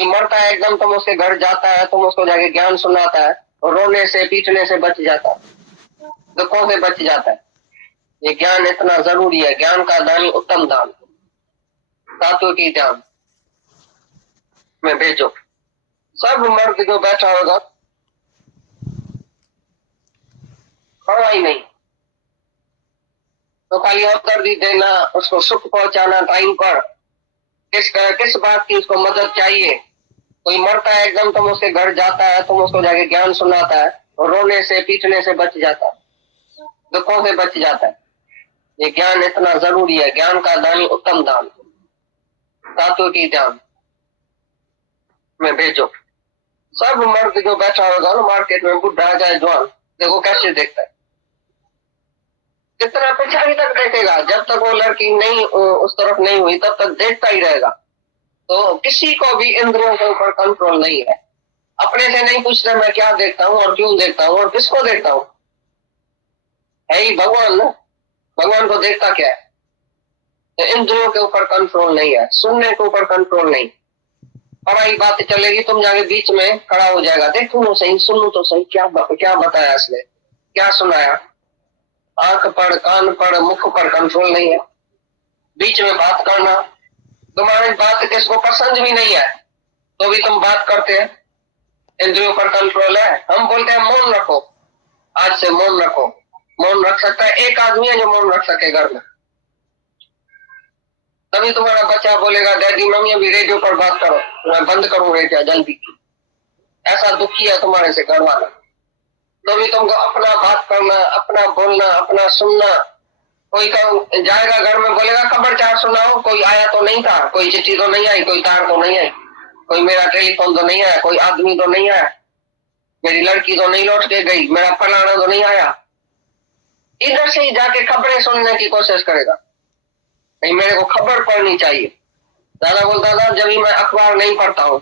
कि मरता है एकदम, तुम उसके घर जाता है, तुम उसको जाके ज्ञान सुनाता है, और रोने से पीटने से बच जाता है, दुखों से बच जाता है। ये ज्ञान इतना जरूरी है। ज्ञान का दान उत्तम दान, धातु की ध्यान में भेजो। सब मर्द जो बैठा होगा खड़ा ही नहीं, तो खाली अवसर भी देना, उसको सुख पहुंचाना टाइम पर, किस बात की उसको मदद चाहिए। कोई मरता है एकदम, तुम उसके घर जाता है, तुम उसको जाके ज्ञान सुनाता है, और रोने से पीटने से बच जाता है, दुखों से बच जाता है। ये ज्ञान इतना जरूरी है। ज्ञान का दान उत्तम दान, धातु की ध्यान में भेजो। सब मर्द जो बैठा होगा ना मार्केट में, बुढ़ा चाहे जवान, देखो कैसे देखता है, कितना पिछाड़ी तक देखेगा। जब तक वो लड़की नहीं उस तरफ नहीं हुई तब तक देखता ही रहेगा। तो किसी को भी इंद्रियों के ऊपर कंट्रोल नहीं है। अपने से नहीं पूछता मैं क्या देखता हूँ और क्यों देखता हूँ और किसको देखता हूँ, है ही भगवान ना। भगवान को देखता क्या है। तो इंद्रियों के ऊपर कंट्रोल नहीं है, सुनने के ऊपर कंट्रोल नहीं। पराई बात चलेगी, तुम जाके बीच में खड़ा हो जाएगा, देखो तो सही, सुनो तो सही, क्या बताया इसने, क्या सुनाया। आंख पर, कान पर, मुख पर कंट्रोल नहीं है। बीच में बात करना, तुम्हारी बात किसको पसंद भी नहीं है तो भी तुम बात करते हैं, इंद्रियों पर कंट्रोल है। हम बोलते हैं मौन रखो, आज से मौन रखो। मौन रख सकता है एक आदमी है जो मौन रख सके घर में। तभी तुम्हारा बच्चा बोलेगा डैडी मम्मी अभी रेडियो पर बात करो, मैं बंद करूं रेडियो जल्दी। ऐसा दुखी है तुम्हारे से घर वाला, तो भी तुमको अपना बात करना, अपना बोलना, अपना सुनना। कोई जाएगा घर में, बोलेगा खबर चार सुनाओ, कोई आया तो नहीं था, कोई चिट्ठी तो नहीं आई, कोई तार तो नहीं आई, कोई मेरा टेलीफोन तो नहीं आया, कोई आदमी तो नहीं आया, मेरी लड़की तो नहीं लौट के गई, मेरा फलाना तो नहीं आया। इधर से ही जाके खबरें सुनने की कोशिश करेगा, नहीं मेरे को खबर पढ़नी चाहिए। दादा बोलता था जब भी मैं अखबार नहीं पढ़ता हूँ,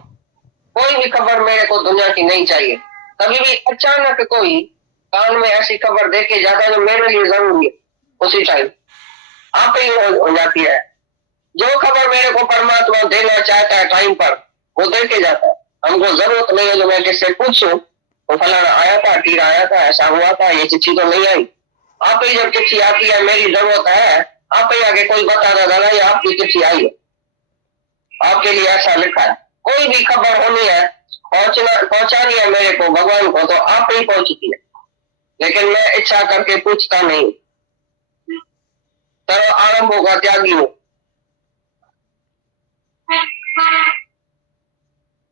कोई भी खबर मेरे को दुनिया की नहीं चाहिए। कभी भी अचानक कोई कान में ऐसी खबर दे के जाता है जो मेरे लिए जरूरी है, उसी टाइम आप ही हो जाती है। जो खबर मेरे को परमात्मा देना चाहता है टाइम पर, वो दे के जाता है। हमको जरूरत नहीं है जो मैं किससे पूछूं, वो फलाना आया था, टीरा आया था, ऐसा हुआ था, ये चिट्ठी तो नहीं आई। आप ही जब चिट्ठी आती है, मेरी जरूरत है, आप ही आगे कोई बता रहा था ये आपकी चिट्ठी आई है, आपके लिए ऐसा लिखा है। कोई भी खबर होनी है, पहुंचानी है मेरे को भगवान को, तो आप ही पहुंचती है, लेकिन मैं इच्छा करके पूछता नहीं। सर्व आरंभ होगा त्यागी हूं।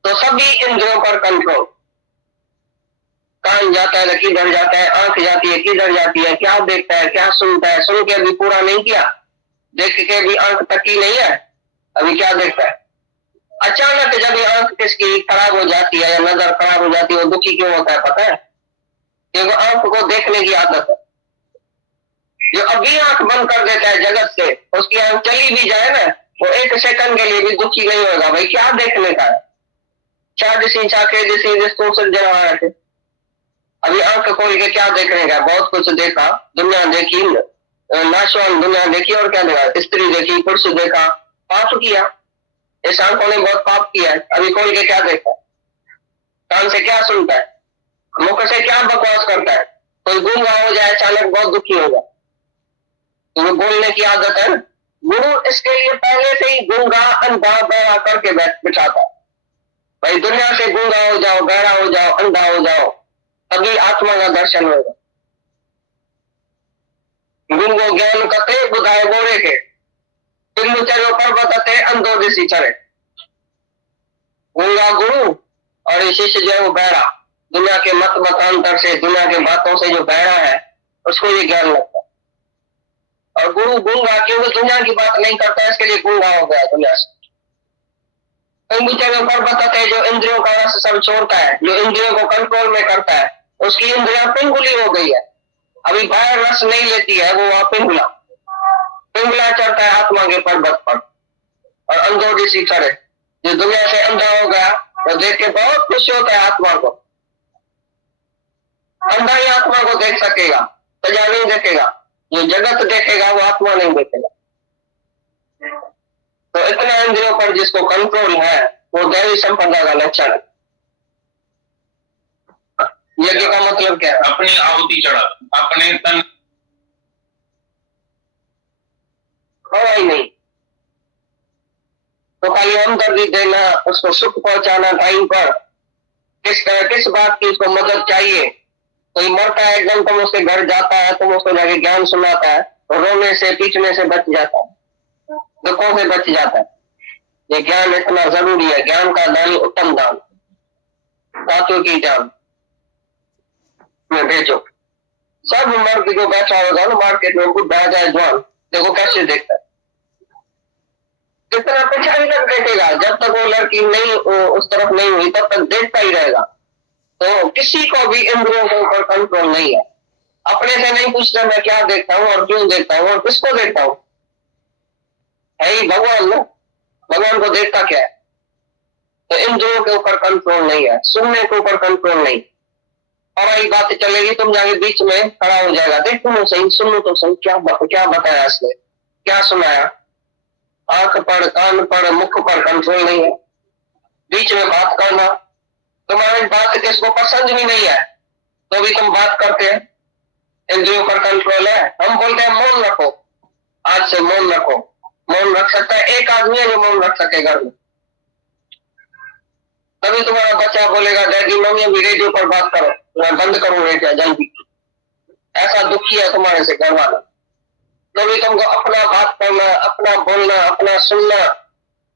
तो सभी इंद्रियों पर कंट्रोल। कान जाता है तो किधर जाता है, आंख जाती है किधर जाती है, क्या देखता है, क्या सुनता है, सुन के अभी पूरा नहीं किया, देख के भी आंख तकी नहीं है, अभी क्या देखता है। अचानक जब ये आंख किसकी खराब हो जाती है या नजर खराब हो जाती है, वो दुखी क्यों होता है पता है? क्योंकि आंख को देखने की आदत है। जो अभी आंख बंद कर देता है जगत से, उसकी आंख चली भी जाए ना, वो एक सेकंड के लिए भी दुखी नहीं होगा। भाई क्या देखने का है, अभी आंख खोल के क्या देखने का? बहुत कुछ देखा, दुनिया देखी, नाशवान दुनिया देखी, और क्या देखा? स्त्री देखी, पुरुष देखा, पाप किया। इस आंखों ने बहुत पाप किया है। अभी खोल के क्या देखा? कान से क्या सुनता है, मुख से क्या बकवास करता है। कोई गूंगा हो जाए अचानक, बहुत दुखी होगा, तो बोलने की आदत है। गुरु इसके लिए पहले से ही गूंगा अंधा बहरा करके बिठाता है। भाई दुनिया से गूंगा हो जाओ, बहरा हो जाओ, अंधा हो जाओ, तभी आत्मा का दर्शन होगा। गुंगो ज्ञान कते बुधाए बोरे के, पिल्लू चलो पर्वत थे अंधो दिशी चरे। गूंगा गुरु और ये शिष्य जो है वो बहरा, दुनिया के मत मतांतर से, दुनिया के बातों से जो बहरा है, उसको ये ज्ञान लगता है। और गुरु गूंगा क्योंकि दुनिया की बात नहीं करता, इसके लिए गूंगा हो गया दुनिया से। पर बताते हैं जो इंद्रियों का रस सब छोड़ता है, जो इंद्रियों को कंट्रोल में करता है, उसकी इंद्रिया पिंगुली हो गई है। अभी बाहर रस नहीं लेती है, वो वहां पिंगला चढ़ता है आत्मा के पर्वत पर। और अंधोड़ी सी चढ़े, जो दुनिया से अंधा हो गया, वो देख के बहुत खुश होता है आत्मा को। अंधा ही आत्मा को देख सकेगा, सजा नहीं देखेगा। जो जगत देखेगा वो आत्मा नहीं देखेगा। तो इतना इंद्रियों पर जिसको कंट्रोल है, वो दैवी संपदा का लक्षण है। यज्ञ का मतलब क्या है? अपनी आहुति चढ़ा, अपने तन ही नहीं, तो खाली हमदर्दी देना, उसको सुख पहुंचाना टाइम पर। किस बात की उसको मदद चाहिए? कोई मरता है एकदम, तुम उसके घर जाता है, तुम उसको जाके ज्ञान सुनाता है, और रोने से पीटने से बच जाता है, दुखों से बच जाता है। ये ज्ञान इतना जरूरी है। ज्ञान का दान उत्तम दान, दातों की जान में भेजो। सब मर्द जो बैठा होगा ना मार्केट में, बुढ़ा जाए जवान, देखो कैसे देखता है, कितना पिछाड़ी तक देखेगा। जब तक वो लड़की नहीं उस तरफ नहीं हुई तब तक देखता ही रहेगा। तो किसी को भी इंद्रियों के ऊपर कंट्रोल नहीं है। अपने से नहीं पूछता मैं क्या देखता हूँ और क्यों देखता हूँ और किसको देखता हूँ, है ही भगवान ना। भगवान को देखता क्या है? तो इंद्रियों के ऊपर कंट्रोल नहीं है, सुनने के ऊपर कंट्रोल नहीं। और आई बात चलेगी, तुम जाके बीच में खड़ा हो जाएगा, देखो तो सही, सुनो तो सही, क्या बताया इसने, क्या सुनाया। आंख पर, कान पर, मुख पर कंट्रोल नहीं है। बीच में बात करना, तुम्हारी बात किसको पसंद भी नहीं है तो भी तुम बात करते हैं। इंद्रियों पर कंट्रोल है। हम बोलते हैं मौन रखो, आज से मौन रखो। मौन रख सकता है एक आदमी है जो मौन रख सके घर में। तभी तुम्हारा बच्चा बोलेगा डैडी मम्मी अभी रेडियो पर बात करो, मैं बंद करूं रेडियो जल्दी। ऐसा दुखी है तुम्हारे से घर वाला। तभी तुमको अपना बात करना, अपना बोलना, अपना सुनना।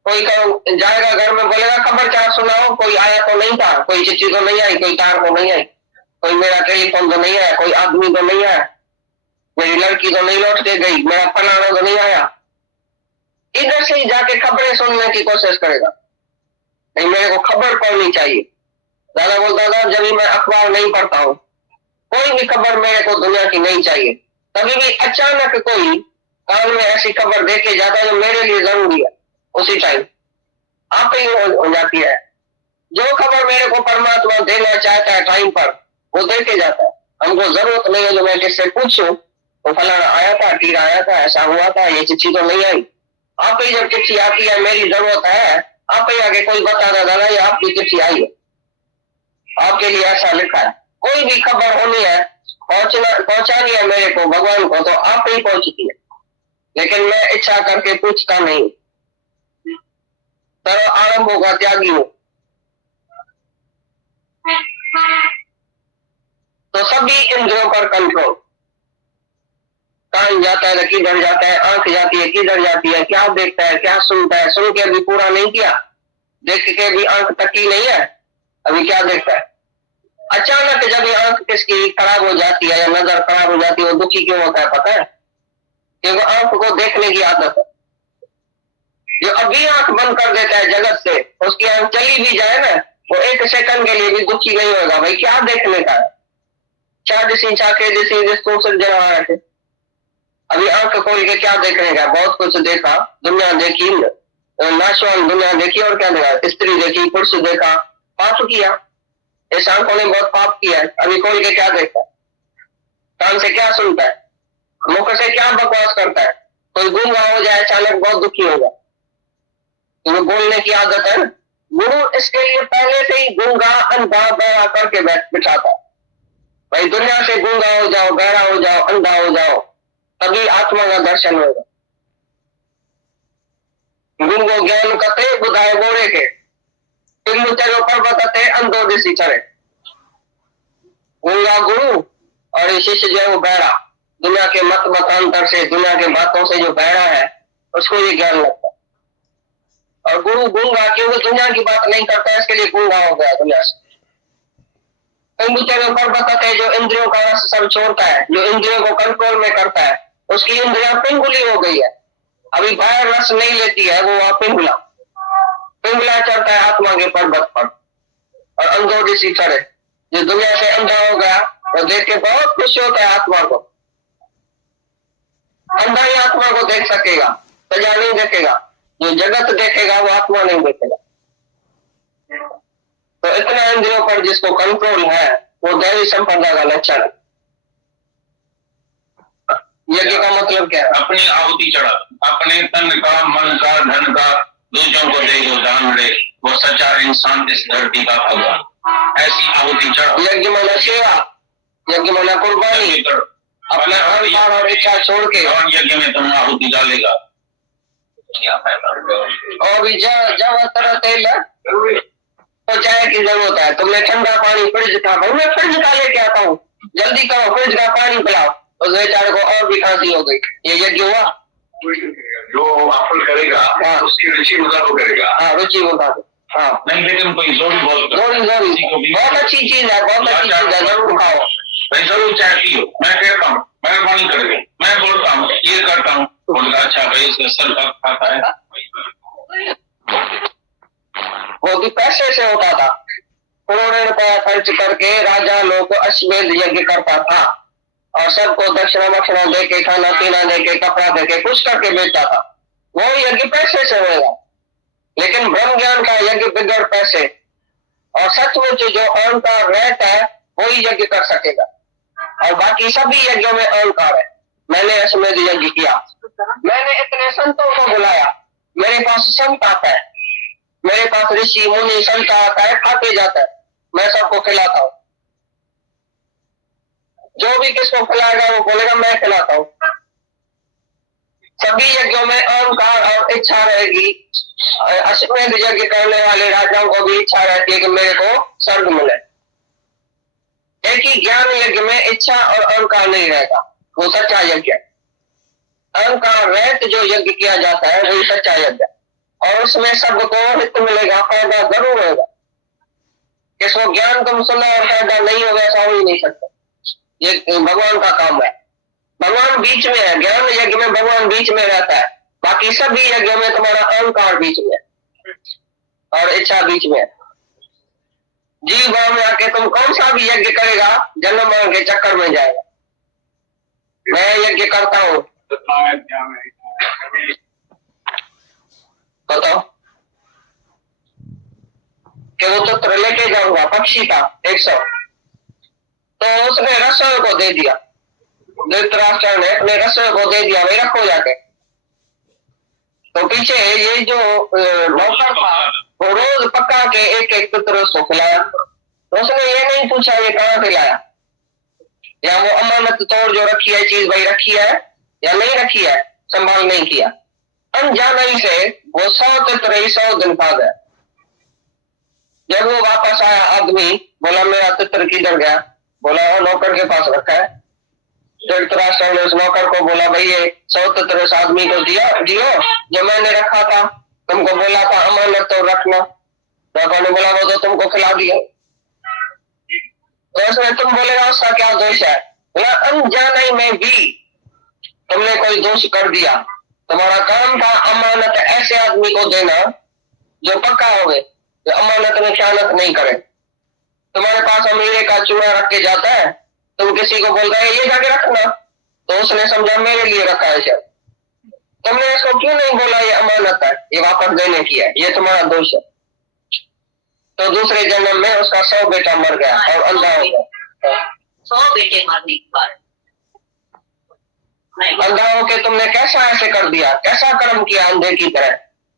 कोई जाएगा घर में, बोलेगा खबर क्या सुनाओ, कोई आया तो नहीं था, कोई चिट्ठी तो नहीं आई, कोई तार तो नहीं आई, कोई मेरा टेलीफोन तो नहीं आया, कोई आदमी तो नहीं आया, मेरी लड़की तो नहीं लौट के गई, मेरा फलाना तो नहीं आया। इधर से ही जाके खबरें सुनने की कोशिश करेगा। नहीं, मेरे को खबर पढ़नी चाहिए। दादा बोलता था जब भी मैं अखबार नहीं पढ़ता हूँ, कोई भी खबर मेरे को दुनिया की नहीं चाहिए। कभी भी अचानक कोई कान में ऐसी खबर देके जाता है जो मेरे लिए जरूरी है, उसी टाइम आप ही हो जाती है। जो खबर मेरे को परमात्मा देना चाहता है टाइम पर, वो दे के जाता है। हमको जरूरत नहीं है जो मैं किससे पूछूं तो फलाना आया था, टीरा आया था, ऐसा हुआ था, ये चिट्ठी तो नहीं आई। आप ही जब चिट्ठी आती है, मेरी जरूरत है, आप ही आगे कोई बता रहा दादा ये आपकी चिट्ठी आई है, आपके लिए ऐसा लिखा है। कोई भी खबर होनी है, पहुंचानी है मेरे को भगवान को, तो आप ही पहुंचती है। लेकिन मैं इच्छा करके पूछता नहीं। सर्व आरंभ होगा त्यागी हूं। तो सभी इंद्रियों पर कंट्रोल। कान जाता है तो किधर जाता है, आंख जाती है किधर जाती है, क्या देखता है, क्या सुनता है, सुन के अभी पूरा नहीं किया, देख के भी आंख तकी नहीं है, अभी क्या देखता है। अचानक जब ये आंख किसकी खराब हो जाती है या नजर खराब हो जाती है, वो दुखी क्यों होता है पता है? क्योंकि आंख को देखने की आदत है। जो अभी आंख बंद कर देता है जगत से, उसकी आंख चली भी जाए ना, वो एक सेकंड के लिए भी दुखी नहीं होगा। भाई क्या देखने का है, क्या दिसी चाके दिसी जिसको जरा है। अभी आंख खोल के क्या देखने का? बहुत कुछ देखा, दुनिया देखी, नाशवान दुनिया देखी, और क्या देखा? स्त्री देखी, पुरुष देखा, पाप किया। इस आंखों ने बहुत पाप किया है। अभी खोल के क्या देखता है? कान से क्या सुनता है? मुख से क्या बकवास करता है? कोई गूंगा हो जाए अचानक, बहुत दुखी होगा, तो बोलने की आदत है। गुरु इसके लिए पहले से ही गूंगा अंधा बहरा करके बिठाता है। भाई दुनिया से गूंगा हो जाओ, बहरा हो जाओ, अंधा हो जाओ, तभी आत्मा का दर्शन होगा। गुंगो ज्ञान कते बुधाए गोरे के, पिल्लू चलो पर्वत कते अंधो दिसी चढ़े। गूंगा गुरु और शिष्य जो है वो बहरा, दुनिया के मत मतांतर से, दुनिया के बातों से जो बहरा है उसको ये ज्ञान लगता है। और गुरु गूंगा क्योंकि दुनिया की बात नहीं करता है, इसके लिए गूंगा हो गया दुनिया से। पर्वत है जो इंद्रियों का रस सब छोड़ता है, जो इंद्रियों को कंट्रोल में करता है, उसकी इंद्रिया पिंगुली हो गई है। अभी बाहर रस नहीं लेती है, वो वहां पिंगला चढ़ता है आत्मा के पर्वत पर। और अंधोड़ी सी चढ़े, जो दुनिया से अंधा हो गया वो देख के बहुत खुश होता है आत्मा को। अंधा ही आत्मा को देख सकेगा, सजा नहीं देखेगा। जो जगत देखेगा वो आत्मा नहीं देखेगा। तो इतना इंद्रियों पर जिसको कंट्रोल है वो दैवी संपदा का लक्षण है। यज्ञ का मतलब क्या है? अपनी आहुति चढ़ा, अपने तन का, मन का, धन का दूसरों को दे दो, दान दे, वो सच्चा इंसान इस धरती का भगवान। ऐसी आहुति चढ़ाओ। यज्ञ माना सेवा, यज्ञ माना कुर्बानी, अपना अहंकार और इच्छा छोड़ के। और यज्ञ में तुम आहुति डालेगा क्या फायदा? और भी जब तरह तेल तो चाय की जरूरत है, तुमने ठंडा पानी फ्रिज था, भाई मैं फ्रिज का लेके आता हूँ, जल्दी करो फ्रिज का पानी पिलाओ, उस बेचारे को और भी खांसी हो गई। ये यज्ञ हुआ? जो वाफल करेगा हाँ, उसकी रुचि मुताबिक करेगा। हाँ, रुचि मुताबिक। हाँ, नहीं लेकिन कोई जोड़ी बहुत बहुत अच्छी चीज है, बहुत अच्छी चीज है, जरूर खाओ। भाई जरूर चाय पियो। मैं कहता हूँ मेहरबानी करके, मैं बोलता हूँ ये करता हूँ, बोलता अच्छा भाई इसका सर खाता है। वो भी पैसे से होता था, करोड़ों रुपया खर्च करके राजा लोग अश्वमेध यज्ञ करता था और सबको दक्षिणा वक्षिणा दे के, खाना पीना दे के, कपड़ा दे के, कुछ करके बेचता था। वो यज्ञ पैसे से होगा, लेकिन ब्रह्म ज्ञान का यज्ञ बिगड़ पैसे और सचमुच जो अहंकार रहता है वही यज्ञ कर सकेगा, और बाकी सभी यज्ञों में अहंकार है। मैंने अश्वमेध यज्ञ किया, मैंने इतने संतों को बुलाया, मेरे पास संत आता है, मेरे पास ऋषि मुनि संत आता है, खाते जाता है, मैं सबको खिलाता हूँ। जो भी किसको खिलाएगा वो बोलेगा मैं खिलाता हूँ। सभी यज्ञों में अहंकार और इच्छा रहेगी। अश्वमेध यज्ञ करने वाले राजाओं को भी इच्छा रहती है कि मेरे को स्वर्ग मिले। एक ही ज्ञान यज्ञ में इच्छा और अहंकार नहीं रहता, वो सच्चा यज्ञ है। अहंकार रहित जो यज्ञ किया जाता है वही सच्चा यज्ञ है, और उसमें सबको हित मिलेगा, फायदा जरूर होगा। इसको ज्ञान तुम सुना और फायदा नहीं होगा ऐसा हो ही नहीं सकता। ये भगवान का काम है, भगवान बीच में है। ज्ञान यज्ञ में भगवान बीच में रहता है, बाकी सभी यज्ञों में तुम्हारा अहंकार बीच में है और इच्छा बीच में है। जीव भाव में आके तुम कौन सा भी यज्ञ करेगा जन्म मरण के चक्कर में जाएगा। मैं यज्ञ करता हूँ, बताओ कि वो चित्र लेके जाऊंगा, पक्षी था 100, तो उसने रसोई को दे दिया, धृतराष्ट्र ने अपने रसोई को दे दिया, भाई रखो जाके। तो पीछे ये जो नौकर था वो रोज पका के एक एक चित्र उसको खिलाया। तो उसने ये नहीं पूछा ये कहाँ से लाया, या वो अमानत तोड़ जो रखी है चीज भाई रखी है या नहीं रखी है, संभाल नहीं किया। अनजाने से वो 100 चित्र 100 दिन खा गया। जब वो वापस आया आदमी बोला मेरा चित्र किधर गया, बोला नौकर के पास रखा है। धृतराष्ट्र ने उस नौकर को बोला भाई ये 100 चित्र उस आदमी को दियो जो मैंने रखा था, तुमको बोला था अमानत तो रखना। नौकर ने बोला वो तो तुमको खिला दिया। तो उसने तुम बोलेगा उसका क्या दोष है, बोला अनजाने में भी तुमने कोई दोष कर दिया। तुम्हारा काम था अमानत ऐसे आदमी को देना जो पक्का हो गए, जो अमानत में ख्यानत नहीं करे। तुम्हारे पास अमीरे का चूड़ा रख के जाता है, तुम किसी को बोलता है ये जाके रखना, तो उसने समझा मेरे लिए रखा है शायद। तुमने इसको क्यों नहीं बोला ये अमानत है, ये वापस देने की है, ये तुम्हारा दोष है। तो दूसरे जन्म में उसका 100 बेटा मर गया और अंधा हो गया। 100 बेटे मरने के बाद अंधा होके तुमने कैसा ऐसे कर दिया, कैसा कर्म किया अंधे की तरह,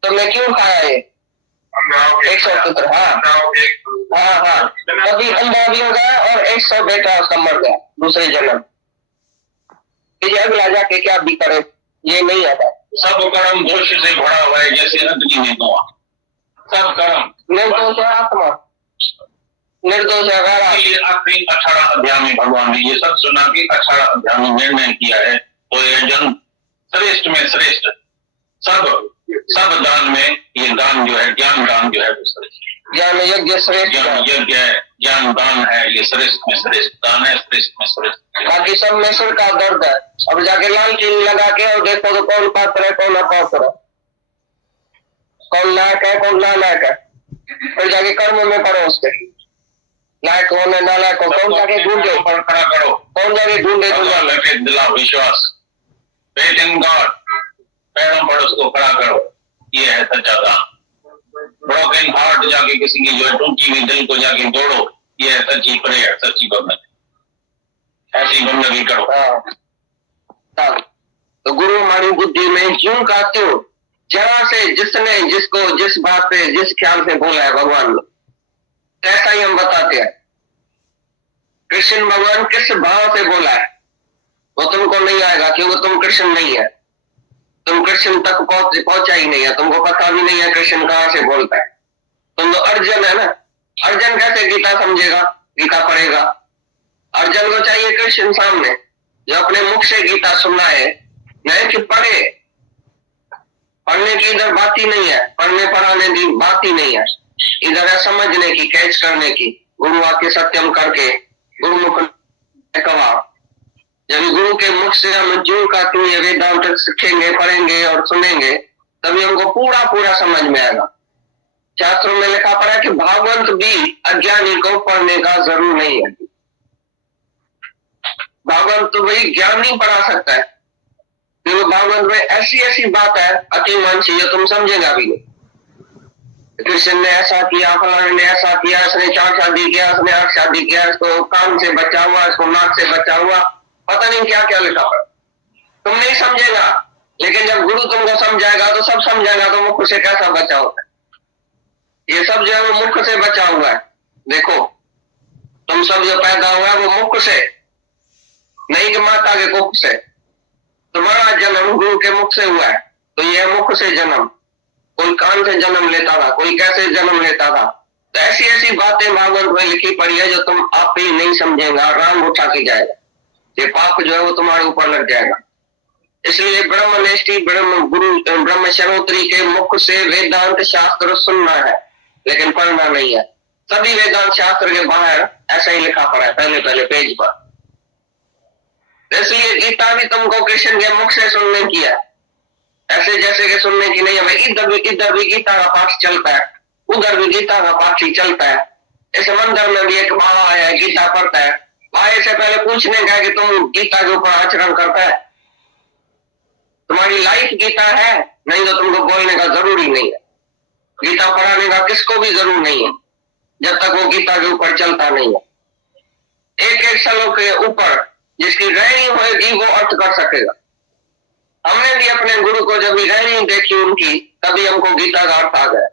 तुमने क्यों खाया ये 100 पुत्र? हाँ, कभी अंधा भी हो गया और 100 बेटा उसका मर गया दूसरे जन्म। कि अगला जाके क्या भी करे ये नहीं आता। सब कर्म दोष से भरा हुआ है, जैसे अग्नि में धुआं। सब कर्म निर्दोष है आत्मा, निर्दोष है गैर। ये आखिरी 18 अध्याय में भगवान ने ये सब सुना के 18 अध्याय में निर्णय किया है। तो ये जन श्रेष्ठ में श्रेष्ठ, सब दान में ये दान जो है, ज्ञान दान जो है वो श्रेष्ठ। ज्ञान यज्ञ श्रेष्ठ है, यज्ञ है, ज्ञान दान है, ये श्रेष्ठ में श्रेष्ठ दान है, श्रेष्ठ में श्रेष्ठ। बाकी सब में सिर का दर्द है। अब जाके लाल चीनी लगा के और देखो तो कौन पात्र है कौन अपात्र है, कौन लायक है कौन नालायक है। फिर जाके कर्म में पड़ो उसके लायक होने नालायक हो, कौन जाके ढूंढे, खड़ा करो, कौन जाके ढूंढे दिला विश्वास, फेथ इन गॉड, पैरों पर उसको खड़ा करो। ये है सच्चा दान। ब्रोकन हार्ट जाके किसी की जो है टूटी हुई दिल को जाके तोड़ो, ये है सच्ची प्रेयर, सच्ची बंदगी। ऐसी बंदगी करो। हाँ। तो गुरु हमारी बुद्धि में क्यों कहते हो जहां से जिसने जिसको जिस बात पे जिस ख्याल से बोला है भगवान ने, ऐसा ही हम बताते हैं। कृष्ण भगवान किस भाव से बोला है वो तुमको नहीं आएगा, क्योंकि तुम कृष्ण नहीं है, तुम कृष्ण तक पहुंचा ही नहीं है, तुमको पता भी नहीं है कृष्ण कहां से बोलता है। तुम तो अर्जुन है ना, अर्जुन कैसे गीता समझेगा, गीता पढ़ेगा? अर्जुन को चाहिए कृष्ण सामने जो अपने मुख से गीता सुनाए, नहीं कि पढ़े। पढ़ने की इधर बात ही नहीं है, पढ़ने पढ़ाने की बात ही नहीं है, इधर है समझने की, कैच करने की। गुरु आके सत्यम करके गुरुमुख कहा, जब गुरु के मुख से हम जो का तू ये वेदांत सीखेंगे, पढ़ेंगे और सुनेंगे, तभी हमको पूरा पूरा समझ में आएगा। शास्त्रों में लिखा पड़ा है कि भागवत भी अज्ञानी को पढ़ने का जरूर नहीं है। भागवत तो वही ज्ञानी पढ़ा सकता है, क्योंकि भागवत में ऐसी ऐसी बात है अति मानसी जो तुम समझेगा भी नहीं। कृष्ण ने ऐसा किया, फलाने ने ऐसा किया, इसने 4 शादी किया, इसने 8 शादी किया, इसको कान से बचा हुआ, इसको नाक से बचा हुआ, पता नहीं क्या क्या लिखा पड़ा। तुम नहीं समझेगा, लेकिन जब गुरु तुमको समझाएगा तो सब समझाएगा। तो मुख से कैसा बचा होता है? ये सब जो है वो मुख से बचा हुआ है। देखो तुम सब जो पैदा हुआ है वो मुख से, नहीं कि माता के कुख से। तुम्हारा जन्म गुरु के मुख से हुआ है, तो यह मुख से जन्म। कोई कान से जन्म लेता था, कोई कैसे जन्म लेता था। तो ऐसी ऐसी बातें भागवत में लिखी पड़ी है जो तुम आप ही नहीं समझेगा, राम उठा के जाएगा, ये पाप जो है वो तुम्हारे ऊपर लग जाएगा। इसलिए ब्रह्मनिष्ठ ब्रह्म शरोत्री के मुख से वेदांत शास्त्र सुनना है, लेकिन पढ़ना नहीं है। सभी वेदांत शास्त्र के बाहर ऐसा ही लिखा पड़ा है, पहले पहले पेज पर। इसलिए गीता भी तुमको कृष्ण के मुख से सुनने की है, ऐसे जैसे कि सुनने की नहीं है। भाई इधर भी गीता का पाठ चलता है, उधर भी गीता का पाठ ही चलता है। इस मंदिर में भी एक बाबा आया है, गीता पढ़ता है। आए से पहले पूछने का कि तुम गीता के ऊपर आचरण करता है, तुम्हारी लाइफ गीता है? नहीं तो तुमको बोलने का जरूरी नहीं है। गीता पढ़ाने का किसको भी जरूर नहीं है, जब तक वो गीता के ऊपर चलता नहीं है। एक एक श्लोक के ऊपर जिसकी रहनी होगी वो अर्थ कर सकेगा। हमने भी अपने गुरु को जब रहनी देखी उनकी, तभी हमको गीता का अर्थ आ गया।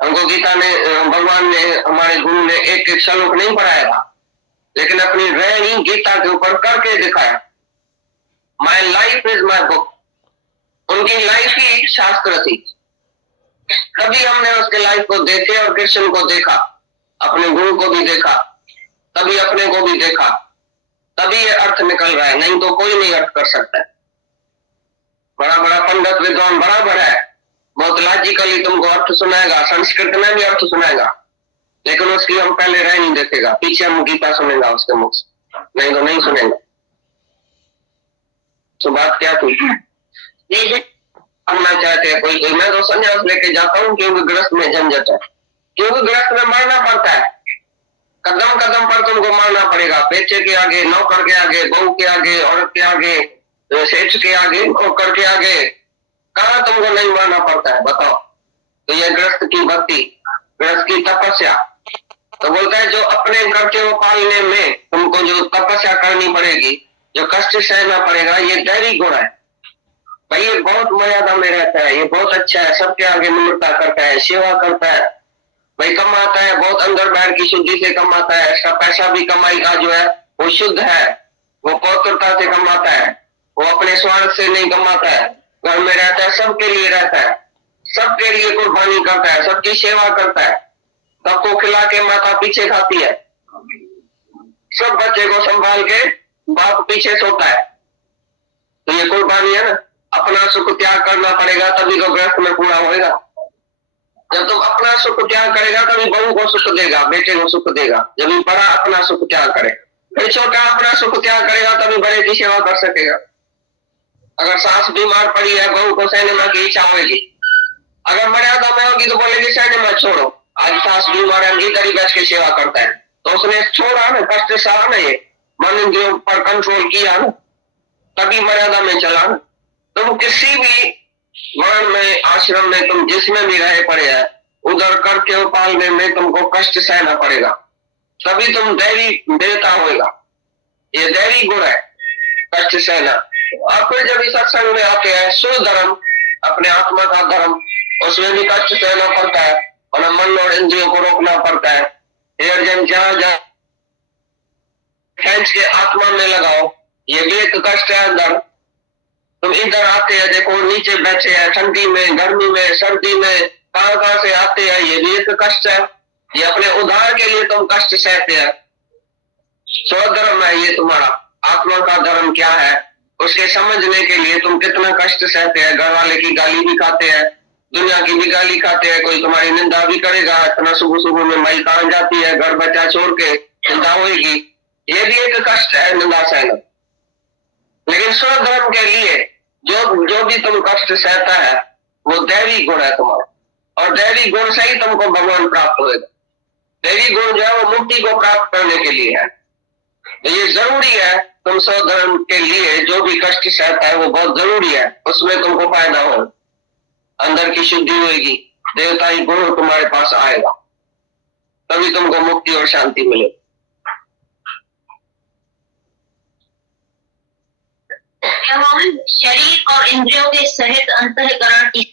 हमको गीता ने, भगवान ने, हमारे गुरु ने एक एक श्लोक नहीं पढ़ाया था, लेकिन अपनी रहनी गीता के ऊपर करके दिखाया। My life is my book. उनकी लाइफ ही शास्त्र थी। तभी हमने उसके लाइफ को देखे और कृष्ण को देखा, अपने गुरु को भी देखा, तभी अपने को भी देखा, तभी ये अर्थ निकल रहा है। नहीं तो कोई नहीं अर्थ कर सकता है। बड़ा बड़ा पंडित विद्वान बराबर है, बहुत लॉजिकली तुमको अर्थ सुनाएगा, संस्कृत में भी अर्थ सुनाएगा, लेकिन उसकी हम पहले रह नहीं देखेगा, पीछे हम गीता सुनेगा उसके मुख से, नहीं तो नहीं सुनेगा। तो बात क्या थी? करना चाहते हैं कोई, मैं तो संन्यास लेके जाता हूँ क्योंकि गृहस्थ में झंझट है, क्योंकि गृहस्थ में मरना पड़ता है। कदम कदम पर तुमको मारना पड़ेगा, बेचे के आगे, नौकर के आगे, बहू के आगे, औरत के आगे, सेठ के आगे, नौकर के आगे, कहाँ तुमको नहीं मारना पड़ता है बताओ? तो यह गृहस्थ की भक्ति, गृहस्थ की तपस्या। तो बोलता है जो अपने घर के पालने में तुमको जो तपस्या करनी पड़ेगी, जो कष्ट सहना पड़ेगा, ये दैवी गुण है भाई। ये बहुत मर्यादा में रहता है, ये बहुत अच्छा है, सबके आगे निम्रता करता है, सेवा करता है भाई, कमाता है बहुत अंदर बाहर की शुद्धि से कमाता है। इसका पैसा भी कमाई का जो है वो शुद्ध है, वो पवित्रता से कमाता है, वो अपने स्वार्थ से नहीं कमाता है। घर में रहता है, सबके लिए रहता है, सबके लिए कुर्बानी करता है, सबकी सेवा करता है, सबको खिला के माता पीछे खाती है, सब बच्चे को संभाल के बाप पीछे सोता है। तो ये कुर्बानी है ना। अपना सुख त्याग करना पड़ेगा तभी तो गृहस्थ में पूरा होएगा। जब तुम अपना सुख त्याग करेगा तभी बहू को सुख देगा, बेटे को सुख देगा। जब बड़ा अपना सुख त्याग करे, फिर छोटा अपना सुख त्याग करेगा तभी बड़े की सेवा कर सकेगा। अगर सास बीमार पड़ी है, बहू को सिनेमा की इच्छा होगी, अगर मर्यादा में होगी तो बोलेगी सिनेमा छोड़ो, आज सास बीमार है, इधर ही बैठ के सेवा करता है, तो उसने छोड़ा ना, कष्ट सहा ना, ये मन इंद्रियों पर कंट्रोल किया ना, तभी मर्यादा में चला ना। तुम किसी भी वर्ण में, आश्रम में, तुम जिसमें भी रहे पड़े हैं, उधर करके पालने में तुमको कष्ट सहना पड़ेगा, तभी तुम दैवी देवता होगा। ये दैवी गुण है, कष्ट सहना। और फिर जब इस सत्संग में आते हैं, शुद्ध धर्म, अपने आत्मा का धर्म, उसमें भी कष्ट सहना पड़ता है और मन और इंद्रियों को रोकना पड़ता है। हे अर्जुन, जहां जहां खींच के आत्मा में लगाओ, ये भी एक कष्ट है अंदर। तुम इधर आते हैं, देखो नीचे बैठे हैं, ठंडी में, गर्मी में, सर्दी में, कहां कहां से आते हैं, ये भी एक कष्ट है। ये अपने उद्धार के लिए तुम कष्ट सहते हैं। स्वधर्म है ये तुम्हारा। आत्मा का धर्म क्या है उसके समझने के लिए तुम कितना कष्ट सहते हैं। घर वाले की गाली भी खाते हैं, दुनिया की भी गाली खाते हैं, कोई तुम्हारी निंदा भी करेगा। इतना सुबह सुबह में माई कहां जाती है, घर बच्चा छोड़ के निंदा होगी, ये भी एक कष्ट है, निंदा सहना। लेकिन स्वधर्म के लिए जो भी तुम कष्ट सहता है वो दैवी गुण है तुम्हारा, और दैवी गुण से ही तुमको भगवान प्राप्त होगा। दैवी गुण जो है वो मुक्ति को प्राप्त करने के लिए है। तो ये जरूरी है, तुम स्वधर्म के लिए जो भी कष्ट सहता है वो बहुत जरूरी है, उसमें तुमको फायदा हो, अंदर की शुद्धि होगी, देवताई गुण तुम्हारे पास आएगा, तभी तुमको मुक्ति और शांति मिलेगी। एवं शरीर और इंद्रियों के सहित अंतःकरण की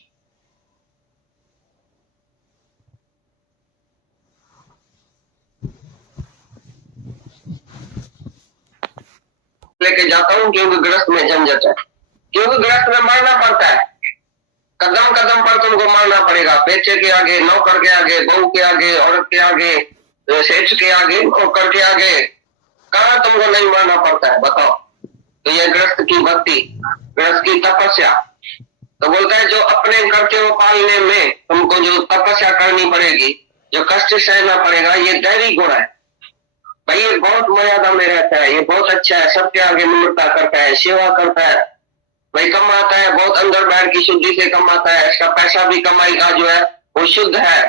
लेके जाता हूँ, क्योंकि ग्रस्त में झंझट है, क्योंकि ग्रस्त में मरना पड़ता है। कदम कदम पर तुमको मरना पड़ेगा, बेचे के आगे, नौकर के आगे, बहू के आगे, औरत के आगे, सेठ के आगे, नौकर के आगे, कहाँ तुमको नहीं मरना पड़ता है बताओ। तो यह ग्रस्त की भक्ति, ग्रस्त की तपस्या। तो बोलता है जो अपने कर्तव्य को पालने में तुमको जो तपस्या करनी पड़ेगी, जो कष्ट सहना पड़ेगा, ये दैवी गुण है भाई। ये बहुत मर्यादा में रहता है, ये बहुत अच्छा है, सबके आगे निम्रता करता है, सेवा करता है भाई, कमाता है बहुत, अंदर बाहर की शुद्धि से कमाता है। इसका पैसा भी कमाई का जो है वो शुद्ध है,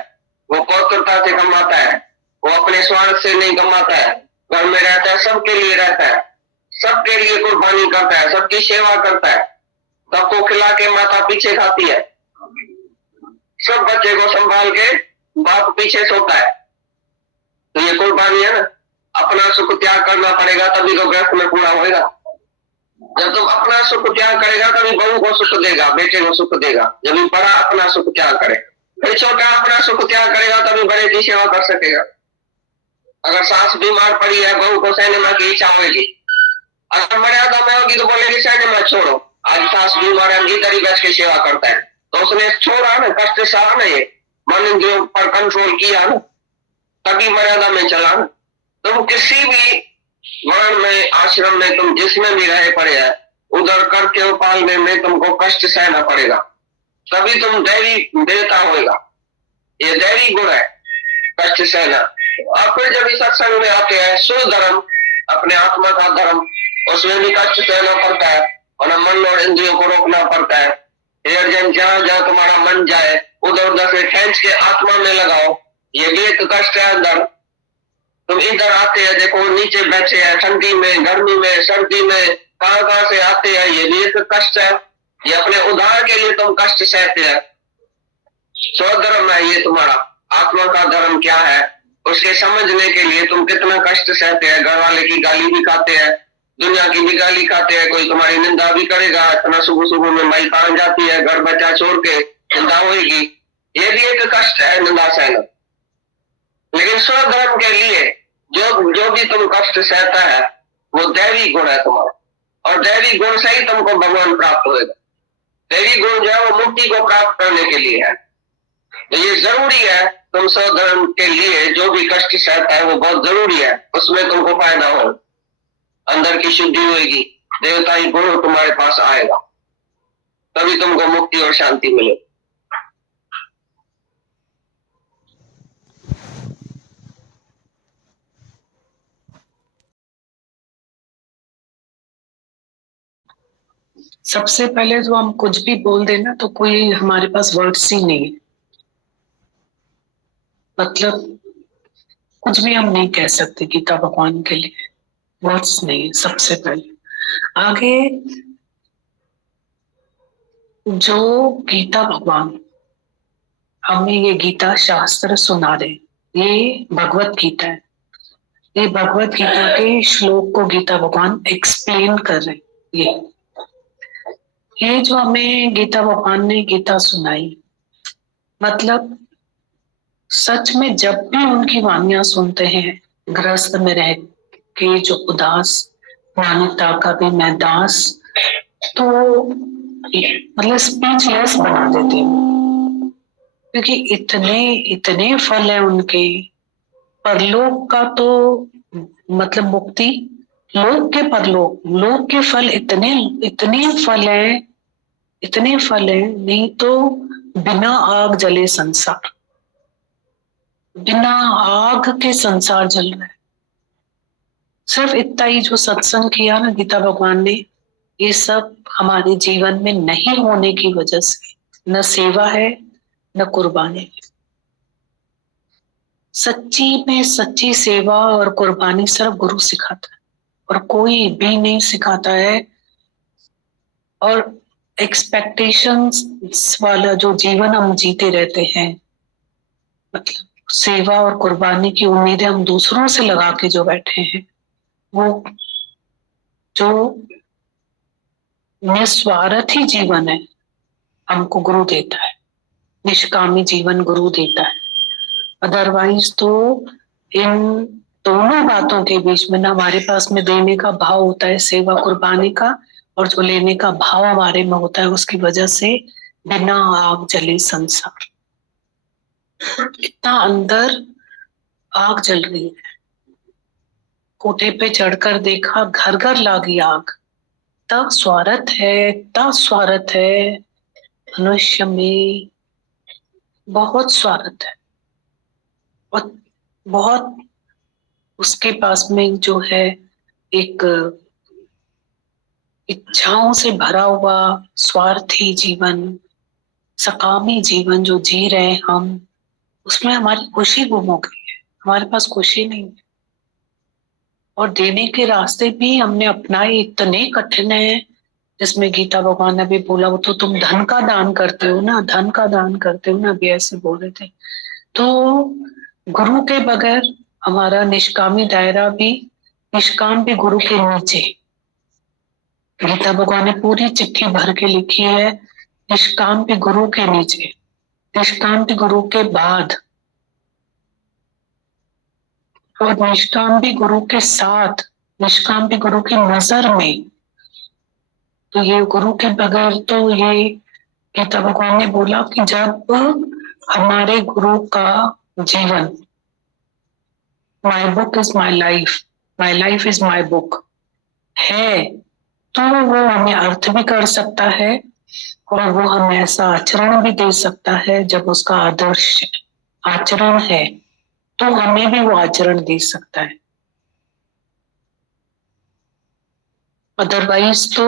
वो पवित्रता से कमाता है, वो अपने स्वार्थ से नहीं कमाता है। घर में रहता है, सबके लिए रहता है, सबके लिए कुर्बानी करता है, सबकी सेवा करता है, सबको खिला के माता पीछे खाती है, सब बच्चे को संभाल के बाप पीछे सोता है। तो ये कुर्बानी है ना। अपना सुख त्याग करना पड़ेगा तभी तो ग्रस्त में पूरा होगा। जब तुम अपना सुख त्याग करेगा तभी बहू को सुख देगा, बेटे को सुख देगा। जब बड़ा अपना सुख त्याग करे, फिर छोटा अपना सुख त्याग करेगा तभी बड़े की सेवा कर सकेगा। अगर सास बीमार पड़ी है, बहू को सिनेमा की इच्छा होगी, अगर मर्यादा में होगी तो बोलेगी सिनेमा छोड़ो, आज सास बीमार है, इधर ही बैठ के सेवा करता है, तो उसने छोड़ा ना, कष्ट सहा ना, ये मन इंद्रियों पर कंट्रोल किया ना, तभी मर्यादा में चला ना। तुम किसी भी वर्ण में, आश्रम में, तुम जिसमें भी रहे पड़े हैं, उधर कर्तव्य पालने में तुमको कष्ट सहना पड़ेगा, तभी तुम दैवी देवता होगा। ये दैवी गुण है, कष्ट सहना। और फिर जब इस सत्संग में आते हैं, सुधर्म, अपने आत्मा का धर्म, उसमें भी कष्ट सहना पड़ता है और मन और इंद्रियों को रोकना पड़ता है। हे अर्जुन, जहां जहां तुम्हारा मन जाए उधर उधर से खींच के आत्मा में लगाओ, ये भी एक कष्ट है अंदर। तुम इधर आते हैं, देखो नीचे बैठे हैं, ठंडी में, गर्मी में, सर्दी में, कहां कहां से आते हैं, ये भी एक कष्ट है। ये अपने उद्धार के लिए तुम कष्ट सहते हैं। स्वधर्म है ये तुम्हारा। आत्मा का धर्म क्या है उसके समझने के लिए तुम कितना कष्ट सहते हैं। घर वाले की गाली भी खाते हैं, दुनिया की भी गाली खाते हैं, कोई तुम्हारी निंदा भी करेगा। इतना सुबह सुबह में माई कहां जाती है, घर बच्चा छोड़ के निंदा होगी, ये भी एक कष्ट है, निंदा सहना। लेकिन स्वधर्म के लिए जो भी तुम कष्ट सहता है वो दैवी गुण है तुम्हारा, और दैवी गुण से ही तुमको भगवान प्राप्त होगा। दैवी गुण जो है वो मुक्ति को प्राप्त करने के लिए है। तो ये जरूरी है, तुम स्वधर्म के लिए जो भी कष्ट सहता है वो बहुत जरूरी है, उसमें तुमको फायदा हो, अंदर की शुद्धि होगी, देवताई गुण तुम्हारे पास आएगा, तभी तुमको मुक्ति और शांति मिलेगी। सबसे पहले तो हम कुछ भी बोल देना तो कोई हमारे पास वर्ड्स ही नहीं है, मतलब कुछ भी हम नहीं कह सकते गीता भगवान के लिए, वर्ड्स नहीं है। सबसे पहले आगे जो गीता भगवान हमें ये गीता शास्त्र सुना रहे, ये भगवत गीता है, ये भगवत गीता के श्लोक को गीता भगवान एक्सप्लेन कर रहे। ये ये जो हमें गीता भगवान ने गीता सुनाई, मतलब सच में जब भी उनकी वाणियां सुनते हैं, गृहस्थ में रह के जो उदास मानवता का भी मैं दास, तो मतलब स्पीचलेस बना देते हैं, क्योंकि इतने इतने फल है उनके। परलोक का तो मतलब मुक्ति, लोक के परलोक, लोक के फल इतने इतने फल है, इतने फल है, नहीं तो बिना आग जले संसार, बिना आग के संसार जल रहा है। सिर्फ इतना ही जो सत्संग किया ना गीता भगवान ने, ये सब हमारे जीवन में नहीं होने की वजह से न सेवा है न कुर्बानी है। सच्ची में सच्ची सेवा और कुर्बानी सिर्फ गुरु सिखाता है और कोई भी नहीं सिखाता है। और एक्सपेक्टेशंस वाला जो जीवन हम जीते रहते हैं, मतलब सेवा और कुर्बानी की उम्मीदें हम दूसरों से लगा के जो बैठे हैं, वो जो निस्वार्थ ही जीवन है हमको गुरु देता है, निष्कामी जीवन गुरु देता है। अदरवाइज तो इन दोनों बातों के बीच में ना हमारे पास में देने का भाव होता है सेवा कुर्बानी का, और जो लेने का भाव हमारे में होता है, उसकी वजह से बिना आग जले संसार। इतना अंदर आग जल रही है, कोठे पे चढ़कर देखा घर घर लागी आग। तब स्वार्थ है, तब स्वार्थ है, मनुष्य में बहुत स्वार्थ है और बहुत उसके पास में जो है एक इच्छाओं से भरा हुआ स्वार्थी जीवन, सकामी जीवन जो जी रहे हैं हम, उसमें हमारी खुशी गुम हो गई है, हमारे पास खुशी नहीं है। और देने के रास्ते भी हमने अपनाए इतने कठिन है, जिसमें गीता भगवान ने भी बोला, वो तो तुम धन का दान करते हो ना, धन का दान करते हो ना, अभी ऐसे बोल रहे थे। तो गुरु के बगैर हमारा निष्कामी दायरा भी, निष्काम भी गुरु के नीचे। गीता भगवान ने पूरी चिट्ठी भर के लिखी है, निष्काम भी गुरु के नीचे, निष्काम भी गुरु के बाद, और निष्काम भी गुरु के साथ, निष्काम भी गुरु की नजर में। तो ये गुरु के बगैर तो ये गीता भगवान ने बोला कि जब हमारे गुरु का जीवन, my book is my life is my book है, तो वो हमें अर्थ भी कर सकता है और वो हमें ऐसा आचरण भी दे सकता है। जब उसका आदर्श आचरण है तो हमें भी वो आचरण दे सकता है। अदरवाइज तो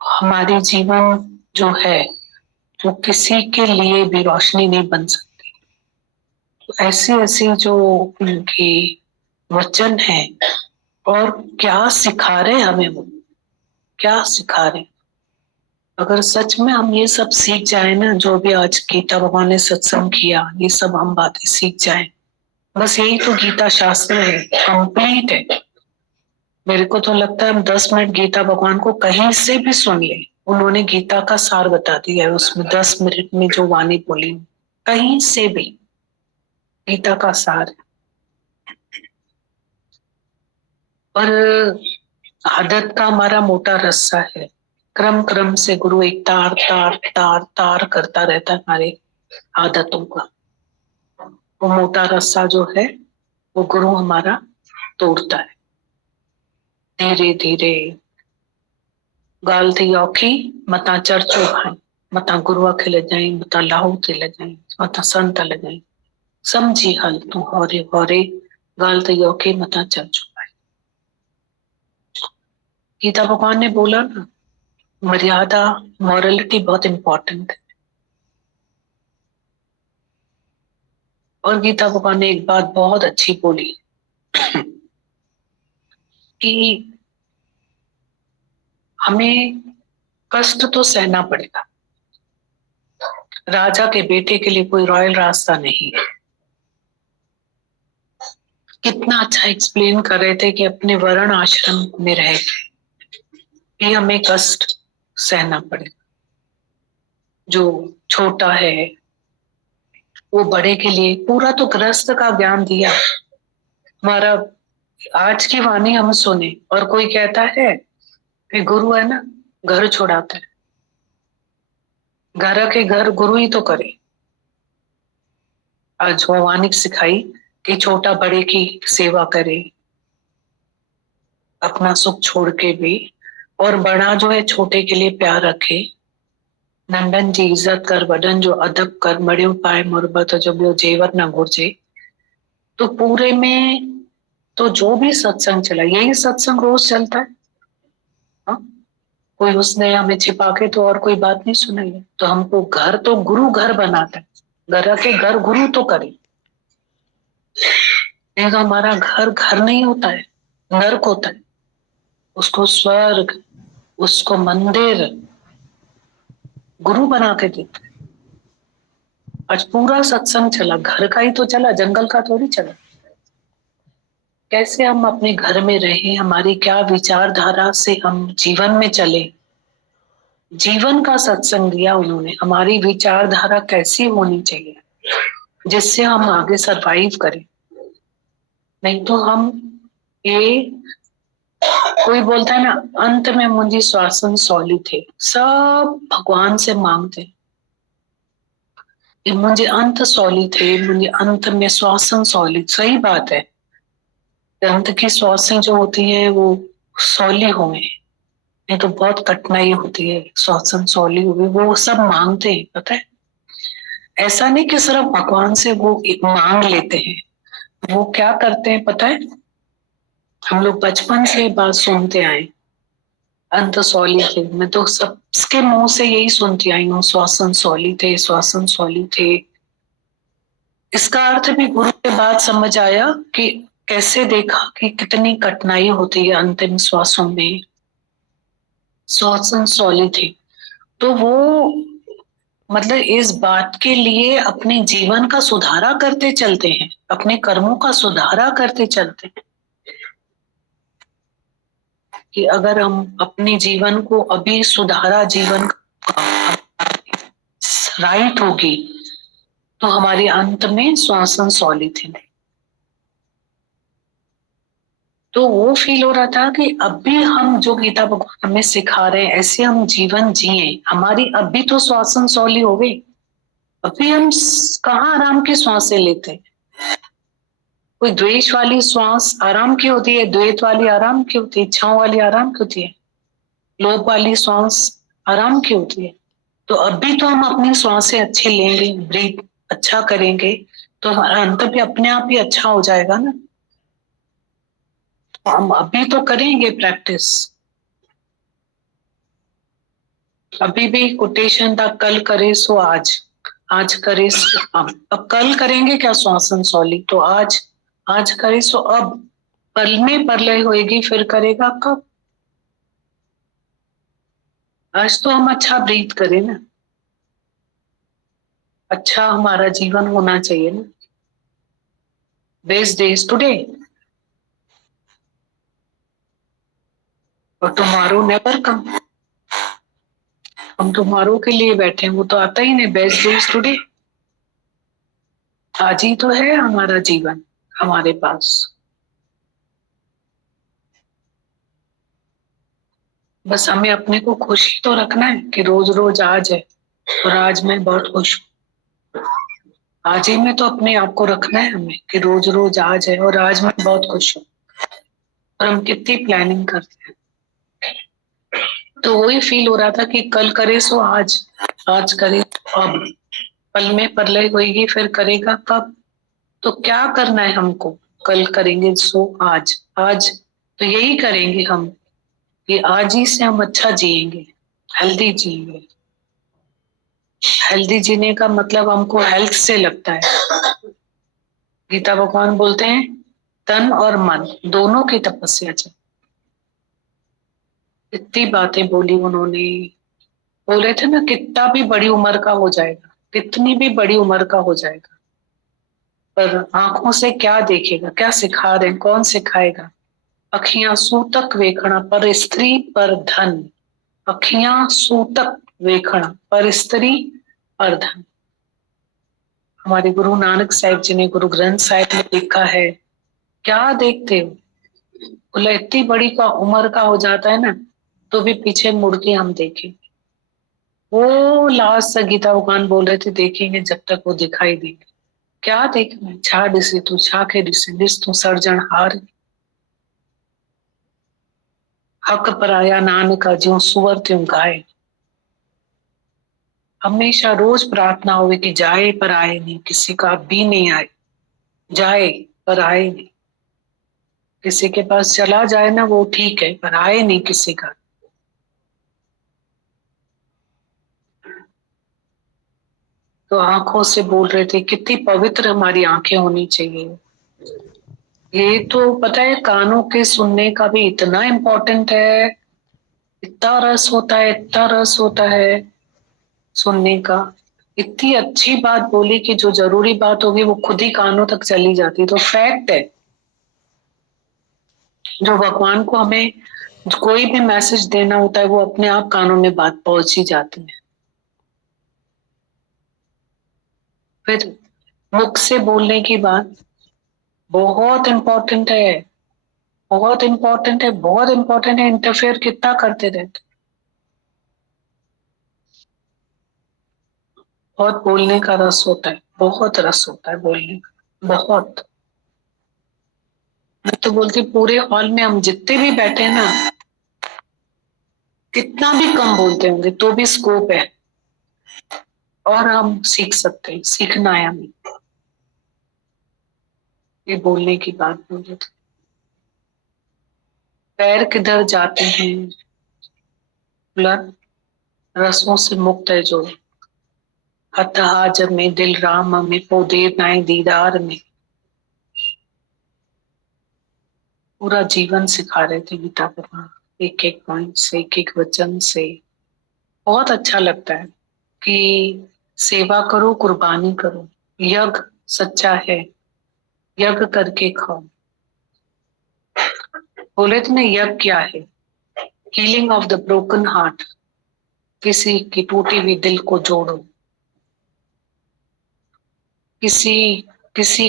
हमारे जीवन जो है वो किसी के लिए भी रोशनी नहीं बन सकती। तो ऐसी ऐसी जो उनकी वचन है, और क्या सिखा रहे हमें, वो क्या सिखा रहे। अगर सच में हम ये सब सीख जाए ना, जो भी आज गीता भगवान ने सत्संग किया, ये सब हम बातें सीख जाए, बस यही तो गीता शास्त्र है, कंप्लीट है। मेरे को तो लगता है हम 10 मिनट गीता भगवान को कहीं से भी सुन ले, उन्होंने गीता का सार बता दिया है उसमें, 10 मिनट में जो वाणी बोली, कहीं से भी गीता का सार है। और आदत का हमारा मोटा रस्सा है, क्रम क्रम से गुरु एक तार तार तार तार करता रहता है हमारे आदतों का। वो मोटा रस्सा जो है वो गुरु हमारा तोड़ता है धीरे धीरे। गाल थी औखी मता चर्चो भाई, मता गुरुआ खिल जाए, मता लाहू तिल जाए, मता संत ल जाए, समझी हल तू हौरे हौरे, गाल थी औखी मता चर्चो भाई। गीता भगवान ने बोला ना, मर्यादा, मॉरलिटी बहुत इंपॉर्टेंट है। और गीता भगवान ने एक बात बहुत अच्छी बोली कि हमें कष्ट तो सहना पड़ेगा, राजा के बेटे के लिए कोई रॉयल रास्ता नहीं है। कितना अच्छा एक्सप्लेन कर रहे थे कि अपने वर्ण आश्रम में रह के भी हमें कष्ट सहना पड़ेगा। जो छोटा है वो बड़े के लिए, पूरा तो गृहस्थ का ज्ञान दिया। हमारा आज की वाणी हम सुने, और कोई कहता है कि गुरु है ना घर छोड़ाता है, घर के घर गुरु ही तो करे। आज वो वाणी सिखाई कि छोटा बड़े की सेवा करे, अपना सुख छोड़ के भी, और बड़ा जो है छोटे के लिए प्यार रखे। नंदन जी इज्जत कर, वडन जो अदब कर, मड़ियो पाए मुरबत जो बियो जेवर न घुर्जे। तो पूरे में तो जो भी सत्संग चला, यही सत्संग रोज चलता है। हाँ? कोई उसने हमें छिपा के तो और कोई बात नहीं सुनाई है। तो हमको घर तो गुरु घर बनाता है, घर के घर गुरु तो करे। नहीं तो हमारा घर घर नहीं होता है, नर्क होता है। उसको स्वर्ग, उसको मंदिर गुरु बना के देते हैं। आज पूरा सत्संग चला, घर का ही तो चला, जंगल का थोड़ी चला। कैसे हम अपने घर में रहें, हमारी क्या विचारधारा से हम जीवन में चले। जीवन का सत्संग दिया उन्होंने, हमारी विचारधारा कैसी होनी चाहिए जिससे हम आगे सरवाइव करें। नहीं तो हम ये, कोई बोलता है ना अंत में मुझे श्वासन सौली थे, सब भगवान से मांगते कि मुझे अंत सौली थे, मुझे अंत में श्वासन सौली। सही बात है, अंत की श्वासें जो होती है वो सौली हुए, नहीं तो बहुत कठिनाई होती है। श्वासन सौली हुई, वो सब मांगते हैं। पता है, ऐसा नहीं कि सिर्फ भगवान से वो मांग लेते हैं, वो क्या करते हैं पता है। हम लोग बचपन से बात सुनते आए, अंत सौली थे। मैं तो सबके मुंह से यही सुनती आई हूँ, श्वासन सौली थे, श्वासन सौली थे। इसका अर्थ भी गुरु के बाद समझ आया कि कैसे देखा कि कितनी कठिनाई होती है अंतिम श्वासों में। श्वासन सौली थी, तो वो मतलब इस बात के लिए अपने जीवन का सुधारा करते चलते हैं, अपने कर्मों का सुधारा करते चलते हैं कि अगर हम अपने जीवन को अभी सुधारा, जीवन राइट होगी तो हमारे अंत में श्वासन सौली थी। तो वो फील हो रहा था कि अभी हम जो गीता भगवान हमें सिखा रहे हैं ऐसे हम जीवन जिए। हमारी अभी तो श्वासन सौली हो गई, अभी हम कहाँ आराम की श्वासें लेते हैं। कोई द्वेष वाली श्वास आराम की होती है, द्वैत वाली आराम की होती है, इच्छाओं वाली आराम की होती है, लोभ वाली श्वास आराम की होती है। तो अभी तो हम अपनी श्वासें अच्छी लेंगे, ब्रीथ अच्छा करेंगे तो हमारा अंत भी अपने आप ही अच्छा हो जाएगा ना। तो हम अभी तो करेंगे प्रैक्टिस। अभी भी कोटेशन था, कल करे सो आज, आज करे सो अब कल करेंगे क्या श्वासन सौली, तो आज करे सो अब। पल में परलय होएगी, फिर करेगा कब। आज तो हम अच्छा ब्रीथ करें ना, अच्छा हमारा जीवन होना चाहिए ना। बेस्ट डेज टुडे और टुमारो नेवर कम। हम टुमारो के लिए बैठे हैं, वो तो आता ही नहीं। बेस्ट डेज टुडे, आज ही तो है हमारा जीवन हमारे पास। बस हमें अपने को खुशी तो रखना है कि रोज रोज आज है और आज मैं बहुत खुश हूँ। आज ही में तो अपने आप को रखना है हमें कि रोज रोज आज है और आज मैं बहुत खुश हूँ। और हम कितनी प्लानिंग करते हैं। तो वही फील हो रहा था कि कल करे सो आज, आज करे अब। पल में परलय होगी, फिर करेगा कब। तो क्या करना है हमको, कल करेंगे सो आज, आज तो यही करेंगे हम कि आज ही से हम अच्छा जिएंगे, हेल्दी जिएंगे। हेल्दी जीने का मतलब हमको हेल्थ से लगता है। गीता भगवान बोलते हैं तन और मन दोनों की तपस्या चाहिए। इतनी बातें बोली उन्होंने। बोल रहे थे ना कितना भी बड़ी उम्र का हो जाएगा, कितनी भी बड़ी उम्र का हो जाएगा, पर आंखों से क्या देखेगा, क्या सिखा रहे हैं, कौन सिखाएगा। अखियां सूतक वेखना पर स्त्री पर धन, अखियां सूतक वेखना पर स्त्री परधन। हमारे गुरु नानक साहिब जी ने गुरु ग्रंथ साहिब में लिखा है, क्या देखते हो? बोला इतनी बड़ी का उम्र का हो जाता है ना, तो भी पीछे मुड़ के हम देखें। वो लास्ट से गीता भगवान बोल रहे थे, देखेंगे जब तक वो दिखाई दे। क्या देखना? छा दिसे तू छाके दिस तू सर्जनहार। हक पराया नानका ज्यों सुअर त्यों गाय। हमेशा रोज प्रार्थना हुए कि जाए पर आए नहीं, किसी का भी नहीं आए, जाए पर आए नहीं। किसी के पास चला जाए ना वो ठीक है, पर आए नहीं किसी का। तो आंखों से बोल रहे थे, कितनी पवित्र हमारी आंखें होनी चाहिए। ये तो पता है, कानों के सुनने का भी इतना इम्पोर्टेंट है, इतना रस होता है, इतना रस होता है सुनने का। इतनी अच्छी बात बोली कि जो जरूरी बात होगी वो खुद ही कानों तक चली जाती है। तो फैक्ट है, जो भगवान को हमें कोई भी मैसेज देना होता है वो अपने आप कानों में बात पहुंच ही जाती है। फिर मुख से बोलने की बात बहुत इम्पोर्टेंट है, बहुत इम्पोर्टेंट है, बहुत इम्पोर्टेंट है। इंटरफेयर कितना करते रहते, बहुत बोलने का रस होता है, बहुत रस होता है बोलने का, बहुत। मैं तो बोलती पूरे हॉल में हम जितने भी बैठे हैं ना, कितना भी कम बोलते होंगे तो भी स्कोप है, और हम सीख सकते हैं, सीखना है हमें। ये बोलने की बात बोले तो पैर किधर जाते हैं, ब्लड रसों से मुक्त है जो। अतः जब में दिल राम में पोदेर नाए दीदार में। पूरा जीवन सिखा रहे थे गीता भगवान, एक एक पॉइंट से, एक एक वचन से। बहुत अच्छा लगता है कि सेवा करो, कुर्बानी करो, यज्ञ सच्चा है, यज्ञ करके खाओ। बोले थे ना, यज्ञ क्या है? Healing of the broken heart. किसी की टूटी हुई दिल को जोड़ो, किसी किसी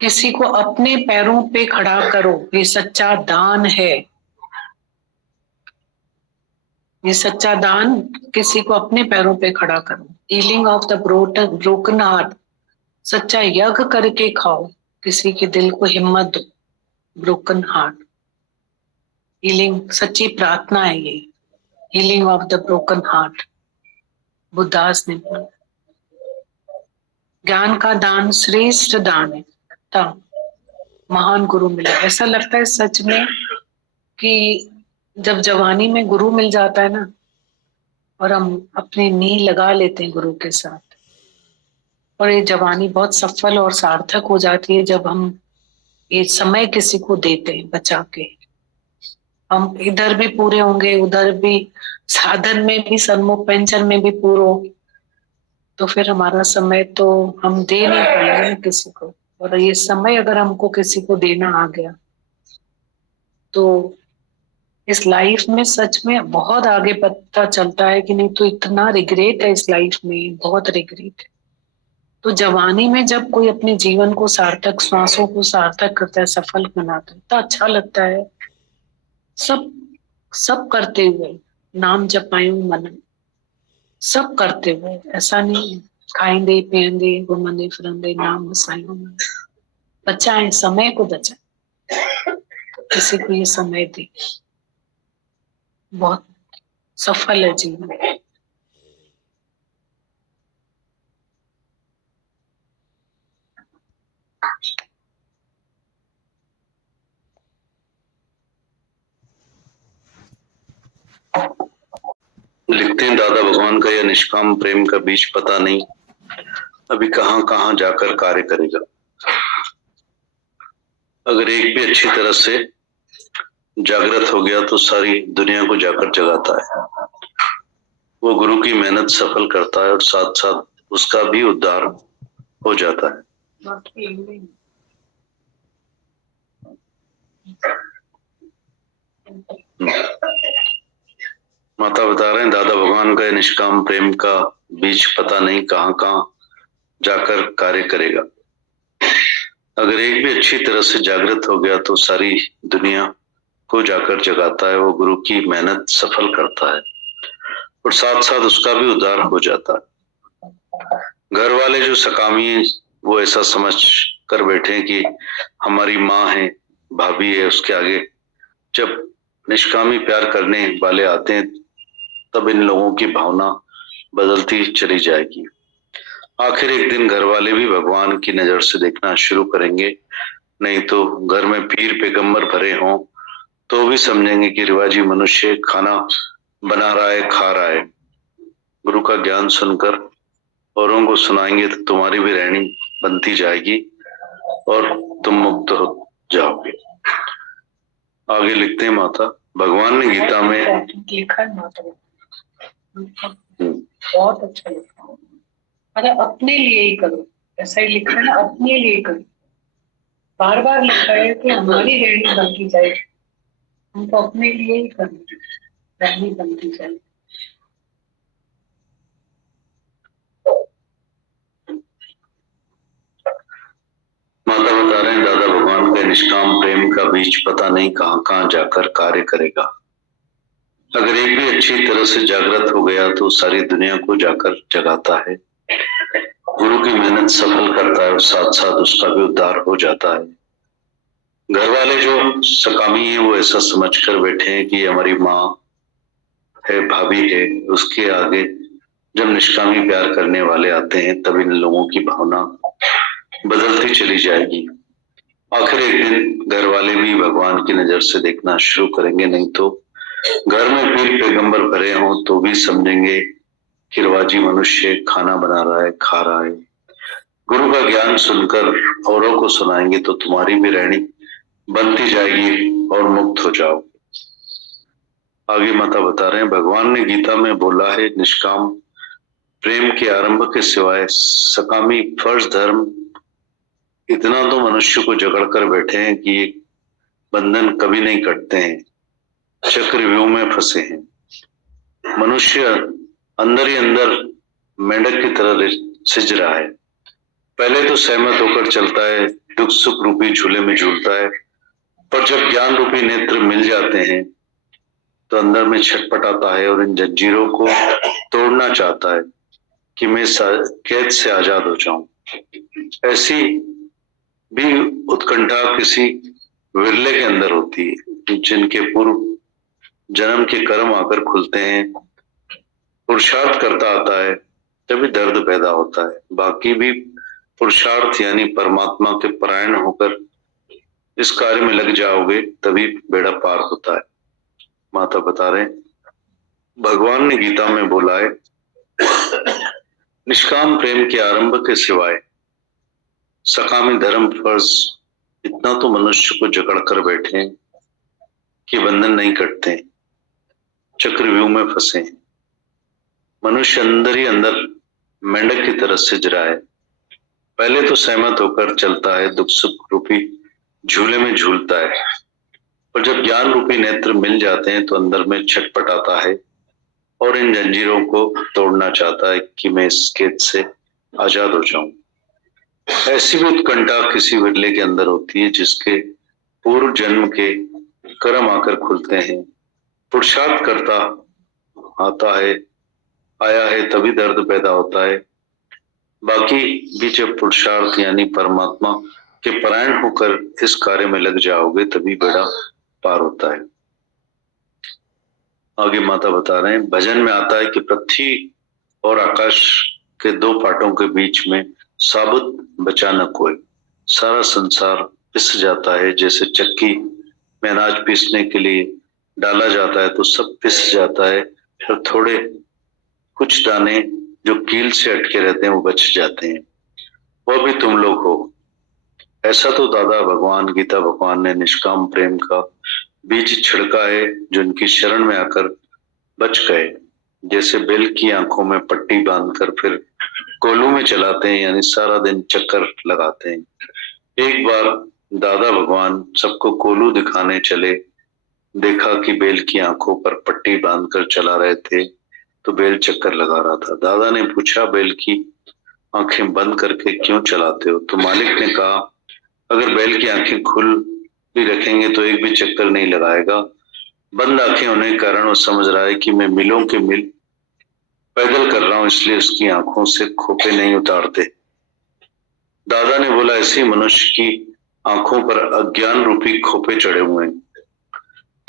किसी को अपने पैरों पे खड़ा करो, ये सच्चा दान है। ये सच्चा दान, किसी को अपने पैरों पे खड़ा करो। Healing of the broken heart, सच्चा यज्ञ करके खाओ, किसी के दिल को हिम्मत दो। ब्रोकन हार्ट हीलिंग, सच्ची प्रार्थना है ये, healing of the broken heart. Buddhas ने बोला ज्ञान का दान श्रेष्ठ दान है। तब महान गुरु मिला। ऐसा लगता है सच में कि जब जवानी में गुरु मिल जाता है ना, और हम अपनी नी लगा लेते हैं गुरु के साथ, और ये जवानी बहुत सफल और सार्थक हो जाती है जब हम ये समय किसी को देते हैं बचा के। हम इधर भी पूरे होंगे, उधर भी, साधन में भी, सन्मुख पेंशन में भी पूरे, तो फिर हमारा समय तो हम दे नहीं पाएंगे ना किसी को। और ये समय अगर हमको किसी को देना आ गया तो इस लाइफ में सच में बहुत आगे पता चलता है कि नहीं तो इतना रिग्रेट है इस लाइफ में, बहुत रिग्रेट है। तो जवानी में जब कोई अपने जीवन को सार्थक, श्वासों को सार्थक करता है, सफल बनाता है, तो अच्छा लगता है। सब सब करते हुए नाम जपायूं मन, सब करते हुए, ऐसा नहीं खाएंदे पीएंदे घूमंदे फिरंदे नाम बसायूं मन। बचाएं, समय को बचाएं, किसी को ये समय दे, बहुत सफल है जीवन। लिखते हैं दादा भगवान का यह निष्काम प्रेम का बीज पता नहीं अभी कहां कहां जाकर कार्य करेगा। अगर एक भी अच्छी तरह से जागृत हो गया तो सारी दुनिया को जाकर जगाता है। वो गुरु की मेहनत सफल करता है और साथ साथ उसका भी उद्धार हो जाता है। माता बता रहे हैं दादा भगवान का निष्काम प्रेम का बीज पता नहीं कहाँ कहाँ जाकर कार्य करेगा। अगर एक भी अच्छी तरह से जागृत हो गया तो सारी दुनिया को जाकर जगाता है। वो गुरु की मेहनत सफल करता है और साथ साथ उसका भी उद्धार हो जाता है। घर वाले जो सकामी है वो ऐसा समझ कर बैठे हैं कि हमारी माँ है, भाभी है, उसके आगे जब निष्कामी प्यार करने वाले आते हैं तब इन लोगों की भावना बदलती चली जाएगी। आखिर एक दिन घर वाले भी भगवान की नजर से देखना शुरू करेंगे। नहीं तो घर में पीर पैगंबर भरे हों तो भी समझेंगे कि रिवाजी मनुष्य खाना बना रहा है, खा रहा है। गुरु का ज्ञान सुनकर औरों को सुनाएंगे तो तुम्हारी भी रहनी बनती जाएगी और तुम मुक्त हो जाओगे। आगे लिखते हैं माता, भगवान ने गीता में लिखा है माता, बहुत अच्छा लिखा है। मतलब अपने लिए ही करो, ऐसा ही लिखा है ना, अपने लिए करो। बार बार लिखा है कि हमारी रहनी बनती जाए, हमको अपने लिए ही करनी, रहनी बनती जाए। माता बता रहे हैं दादा भगवान के निष्काम प्रेम का बीज पता नहीं कहाँ कहाँ जाकर कार्य करेगा। अगर एक भी अच्छी तरह से जागृत हो गया तो सारी दुनिया को जाकर जगाता है। गुरु की मेहनत सफल करता है और साथ साथ उसका भी उद्धार हो जाता है। घर वाले जो सकामी है वो ऐसा समझकर बैठे हैं कि हमारी माँ है, भाभी है, उसके आगे जब निष्कामी प्यार करने वाले आते हैं तब इन लोगों की भावना बदलती चली जाएगी। आखिर एक दिन घर वाले भी भगवान की नजर से देखना शुरू करेंगे। नहीं तो घर में पीर पैगंबर भरे हों तो भी समझेंगे कि रिवाजी मनुष्य खाना बना रहा है, खा रहा है। गुरु का ज्ञान सुनकर औरों को सुनाएंगे तो तुम्हारी भी रहनी बनती जाएगी और मुक्त हो जाओ। आगे माता बता रहे हैं भगवान ने गीता में बोला है निष्काम प्रेम के आरंभ के सिवाय सकामी फर्ज धर्म इतना तो मनुष्य को जकड़ कर बैठे हैं कि ये बंधन कभी नहीं कटते हैं, चक्रव्यूह में फंसे हैं। मनुष्य अंदर ही अंदर मेंढक की तरह सिज रहा है। पहले तो सहमत होकर चलता है, दुख सुख रूपी झूले में झूलता है, पर जब ज्ञान रूपी नेत्र मिल जाते हैं तो अंदर में छटपटाता है और इन जंजीरों को तोड़ना चाहता है कि मैं कैद से आजाद हो जाऊं। ऐसी भी उत्कंठा किसी विरले के अंदर होती है जिनके पूर्व जन्म के कर्म आकर खुलते हैं, पुरुषार्थ करता आता है तभी दर्द पैदा होता है। बाकी भी पुरुषार्थ यानी परमात्मा के परायण होकर इस कार्य में लग जाओगे तभी बेड़ा पार होता है। माता बता रहे भगवान ने गीता में बोला है निष्काम प्रेम के आरंभ के सिवाय सकामी धर्म फर्ज इतना तो मनुष्य को जकड़ कर बैठे हैं कि बंधन नहीं कटते, चक्रव्यूह में फंसे हैं। मनुष्य अंदर ही अंदर मेंढक की तरह सिज रहा है। पहले तो सहमत होकर चलता है, दुख सुख रूपी झूले में झूलता है, पर जब ज्ञान रूपी नेत्र मिल जाते हैं तो अंदर में छटपटाता है और इन जंजीरों को तोड़ना चाहता है कि मैं इस कैद से आजाद हो जाऊं। ऐसी भी उत्कंठा किसी विरले के अंदर होती है जिसके पूर्व जन्म के कर्म आकर खुलते हैं, पुरुषार्थ करता आता है, आया है तभी दर्द पैदा होता है। बाकी भी जब पुरुषार्थ यानी परमात्मा के परायण होकर इस कार्य में लग जाओगे तभी बेड़ा पार होता है। आगे माता बता रहे हैं भजन में आता है कि पृथ्वी और आकाश के दो पाटों के बीच में साबुत बचा न कोई। सारा संसार पिस जाता है, जैसे चक्की में अनाज पीसने के लिए डाला जाता है तो सब पिस जाता है और थोड़े कुछ दाने जो कील से अटके रहते हैं वो बच जाते हैं। वो भी तुम लोग हो। ऐसा तो दादा भगवान गीता भगवान ने निष्काम प्रेम का बीज छिड़का है जो इनकी शरण में आकर बच गए। जैसे बैल की आंखों में पट्टी बांधकर फिर कोलू में चलाते हैं, यानी सारा दिन चक्कर लगाते हैं। एक बार दादा भगवान सबको कोलू दिखाने चले देखा कि बैल की आंखों पर पट्टी बांधकर चला रहे थे तो बैल चक्कर लगा रहा था। दादा ने पूछा, बैल की आंखें बंद करके क्यों चलाते हो? तो मालिक ने कहा, अगर बैल की आंखें खुल भी रखेंगे तो एक भी चक्कर नहीं लगाएगा। बंद आंखें होने के कारण वो समझ रहा है कि मैं मिलों के मिल पैदल कर रहा हूं, इसलिए उसकी आंखों से खोपे नहीं उतारते। दादा ने बोला, ऐसे मनुष्य की आंखों पर अज्ञान रूपी खोपे चढ़े हुए हैं,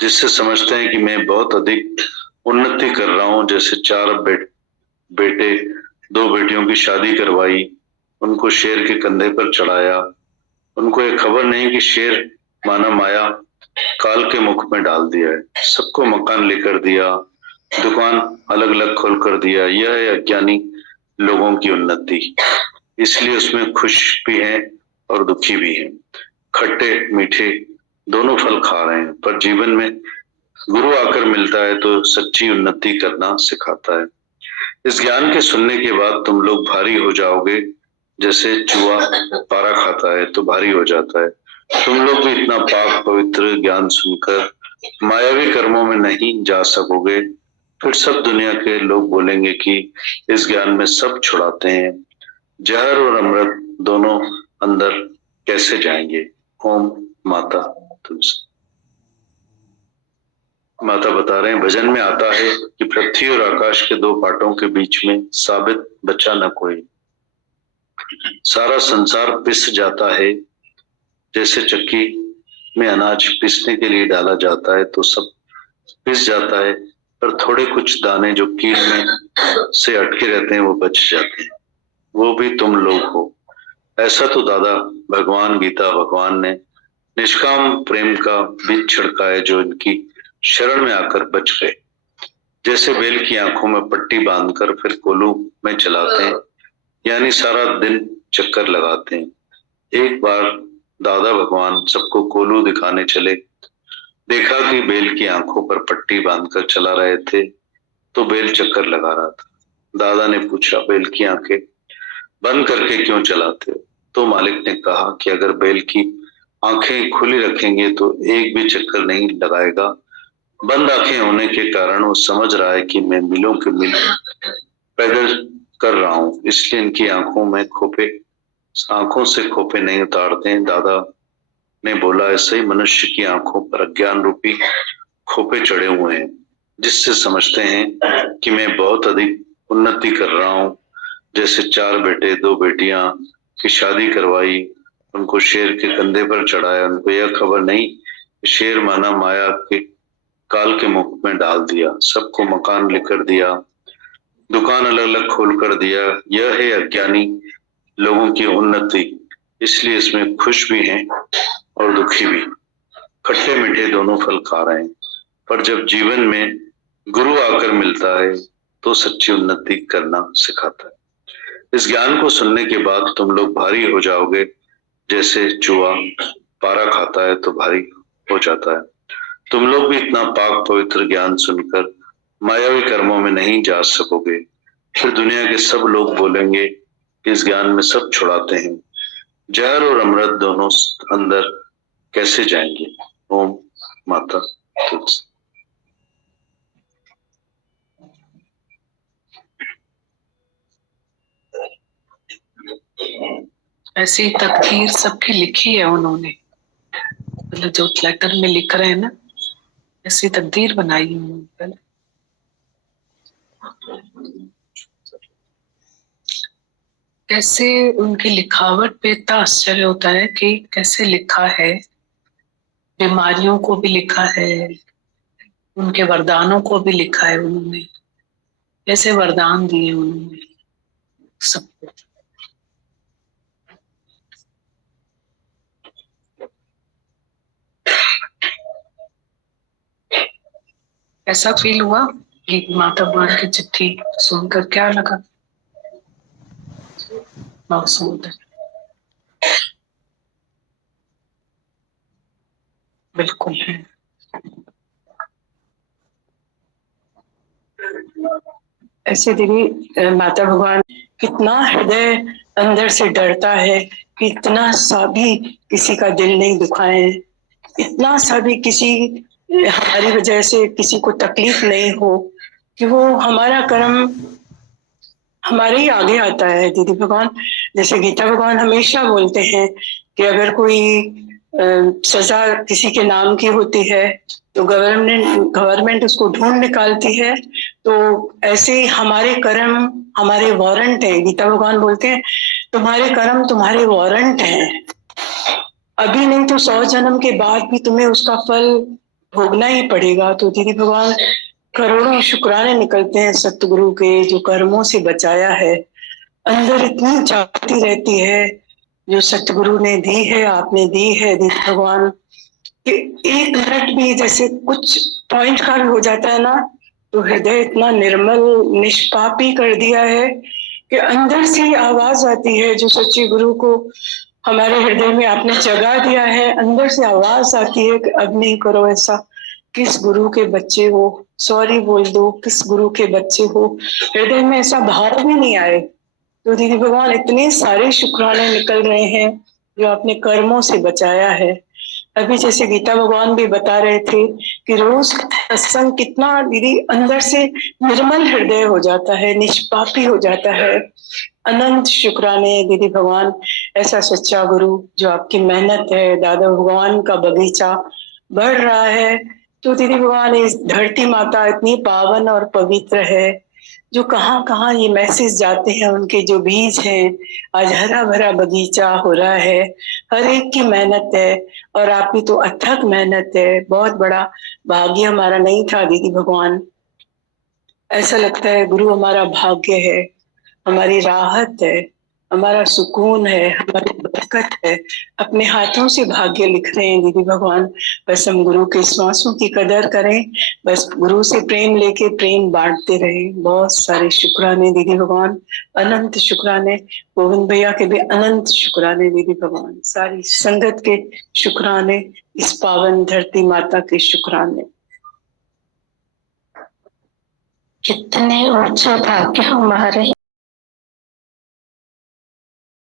जिससे समझते हैं कि मैं बहुत अधिक उन्नति कर रहा हूं। जैसे 4 बेटे 2 बेटियों की शादी करवाई, उनको शेर के कंधे पर चढ़ाया। उनको ये खबर नहीं कि शेर माना माया काल के मुख में डाल दिया है। सबको मकान लेकर दिया, दुकान अलग अलग खोल कर दिया। यह है अज्ञानी लोगों की उन्नति। इसलिए उसमें खुश भी हैं और दुखी भी हैं, खट्टे मीठे दोनों फल खा रहे हैं। पर जीवन में गुरु आकर मिलता है तो सच्ची उन्नति करना सिखाता है। इस ज्ञान के सुनने के बाद तुम लोग भारी हो जाओगे, जैसे चूहा पारा खाता है तो भारी हो जाता है। तुम लोग भी इतना पाक पवित्र ज्ञान सुनकर मायावी कर्मों में नहीं जा सकोगे। फिर सब दुनिया के लोग बोलेंगे कि इस ज्ञान में सब छुड़ाते हैं, जहर और अमृत दोनों अंदर कैसे जाएंगे? ओम माता तुलसी। माता बता रहे हैं, भजन में आता है कि पृथ्वी और आकाश के 2 पाटों के बीच में साबित बचा न कोई। सारा संसार पिस जाता है, जैसे चक्की में अनाज पीसने के लिए डाला जाता है तो सब पिस जाता है, पर थोड़े कुछ दाने जो कील में से अटके रहते हैं वो बच जाते हैं। वो भी तुम लोग हो। ऐसा तो दादा भगवान गीता भगवान ने निष्काम प्रेम का बीज छिड़का है, जो इनकी शरण में आकर बच गए। जैसे बैल की आंखों में पट्टी बांधकर फिर कोलू में चलाते हैं, यानी सारा दिन चक्कर लगाते हैं। एक बार दादा भगवान सबको कोलू दिखाने चले। देखा कि बैल की आंखों पर पट्टी बांधकर चला रहे थे तो बैल चक्कर लगा रहा था। दादा ने पूछा, बैल की आंखें बंद करके क्यों चलाते हो? तो मालिक ने कहा कि अगर बैल की आंखें खुली रखेंगे तो एक भी चक्कर नहीं लगाएगा। बंद आंखें होने के कारण वो समझ रहा है कि मैं मिलों के मिल पैदल कर रहा हूं, इसलिए इनकी आंखों से खोपे नहीं उतारते हैं। दादा ने बोला, ऐसे ही मनुष्य की आंखों पर अज्ञान रूपी खोपे चढ़े हुए हैं, जिससे समझते हैं कि मैं बहुत अधिक उन्नति कर रहा हूं। जैसे 4 बेटे 2 बेटियां की शादी करवाई, उनको शेर के कंधे पर चढ़ाया। उनको यह खबर नहीं शेर माना माया के काल के मुख में डाल दिया। सबको मकान लेकर दिया, दुकान अलग अलग खोल कर दिया। यह है अज्ञानी लोगों की उन्नति। इसलिए इसमें खुश भी हैं और दुखी भी, खट्टे मीठे दोनों फल खा रहे हैं। पर जब जीवन में गुरु आकर मिलता है तो सच्ची उन्नति करना सिखाता है। इस ज्ञान को सुनने के बाद तुम लोग भारी हो जाओगे, जैसे चूहा पारा खाता है तो भारी हो जाता है। तुम लोग भी इतना पाक पवित्र ज्ञान सुनकर मायावी कर्मों में नहीं जा सकोगे। फिर दुनिया के सब लोग बोलेंगे कि इस ज्ञान में सब छुड़ाते हैं, जहर और अमृत दोनों अंदर कैसे जाएंगे? ओम माता तुलसी। ऐसी तकदीर सबकी लिखी है उन्होंने, मतलब जो लेटर में लिख रहे हैं ना, ऐसी तकदीर बनाई है उन्होंने। कैसे उनकी लिखावट पे इतना आश्चर्य होता है कि कैसे लिखा है, बीमारियों को भी लिखा है, उनके वरदानों को भी लिखा है उन्होंने, कैसे वरदान दिए उन्होंने सबको। ऐसा फील हुआ कि माता भगवान की चिट्ठी सुनकर क्या लगा? बहुत सुंदर, बिल्कुल है। ऐसे देवी माता भगवान कितना हृदय अंदर से डरता है कि इतना सा भी किसी का दिल नहीं दुखाए, इतना सा भी किसी हमारी वजह से किसी को तकलीफ नहीं हो, कि वो हमारा कर्म हमारे ही आगे आता है दीदी भगवान। जैसे गीता भगवान हमेशा बोलते हैं कि अगर कोई सजा किसी के नाम की होती है तो गवर्नमेंट उसको ढूंढ निकालती है। तो ऐसे ही हमारे कर्म हमारे वारंट हैं। गीता भगवान बोलते हैं तुम्हारे कर्म तुम्हारे वारंट हैं, अभी नहीं तो 100 जन्म के बाद भी तुम्हें उसका फल भोगना ही पड़ेगा। तो दीदी भगवान करोड़ों शुक्राने निकलते हैं सतगुरु के, जो कर्मों से बचाया है। अंदर इतनी जागृति रहती है जो सतगुरु ने दी है, आपने दी है दीदी भगवान, कि 1 मिनट भी जैसे कुछ पॉइंट का भी हो जाता है ना, तो हृदय इतना निर्मल निष्पापी कर दिया है कि अंदर से आवाज आती है, जो सच्चे गुरु को हमारे हृदय में आपने जगा दिया है, अंदर से आवाज आती है कि अब नहीं करो ऐसा। किस गुरु के बच्चे हो, सॉरी बोल दो, किस गुरु के बच्चे हो, हृदय में ऐसा भाव भी नहीं आए। तो दीदी भगवान इतने सारे शुक्राने निकल रहे हैं जो आपने कर्मों से बचाया है। अभी जैसे गीता भगवान भी बता रहे थे कि रोज सत्संग कितना दीदी अंदर से निर्मल हृदय हो जाता है, निष्पापी हो जाता है। अनंत शुक्राने दीदी भगवान, ऐसा सच्चा गुरु जो आपकी मेहनत है, दादा भगवान का बगीचा बढ़ रहा है। तो दीदी भगवान इस धरती माता इतनी पावन और पवित्र है, जो कहाँ कहाँ ये मैसेज जाते हैं, उनके जो बीज हैं, आज हरा भरा बगीचा हो रहा है। हर एक की मेहनत है और आपकी तो अथक मेहनत है। बहुत बड़ा भाग्य हमारा नहीं था दीदी भगवान। ऐसा लगता है गुरु हमारा भाग्य है, हमारी राहत है, हमारा सुकून है, हमारी बरकत है। अपने हाथों से भाग्य लिख रहे हैं दीदी भगवान। बस हम गुरु के श्वासों की कदर करें, बस गुरु से प्रेम लेके प्रेम बांटते रहें। बहुत सारे शुक्राने दीदी भगवान, अनंत शुक्राने। गोविंद भैया के भी अनंत शुक्राने दीदी भगवान। सारी संगत के शुक्राने, इस पावन धरती माता के शुक्राने। कितने ऊंचे भाग्य हमारे।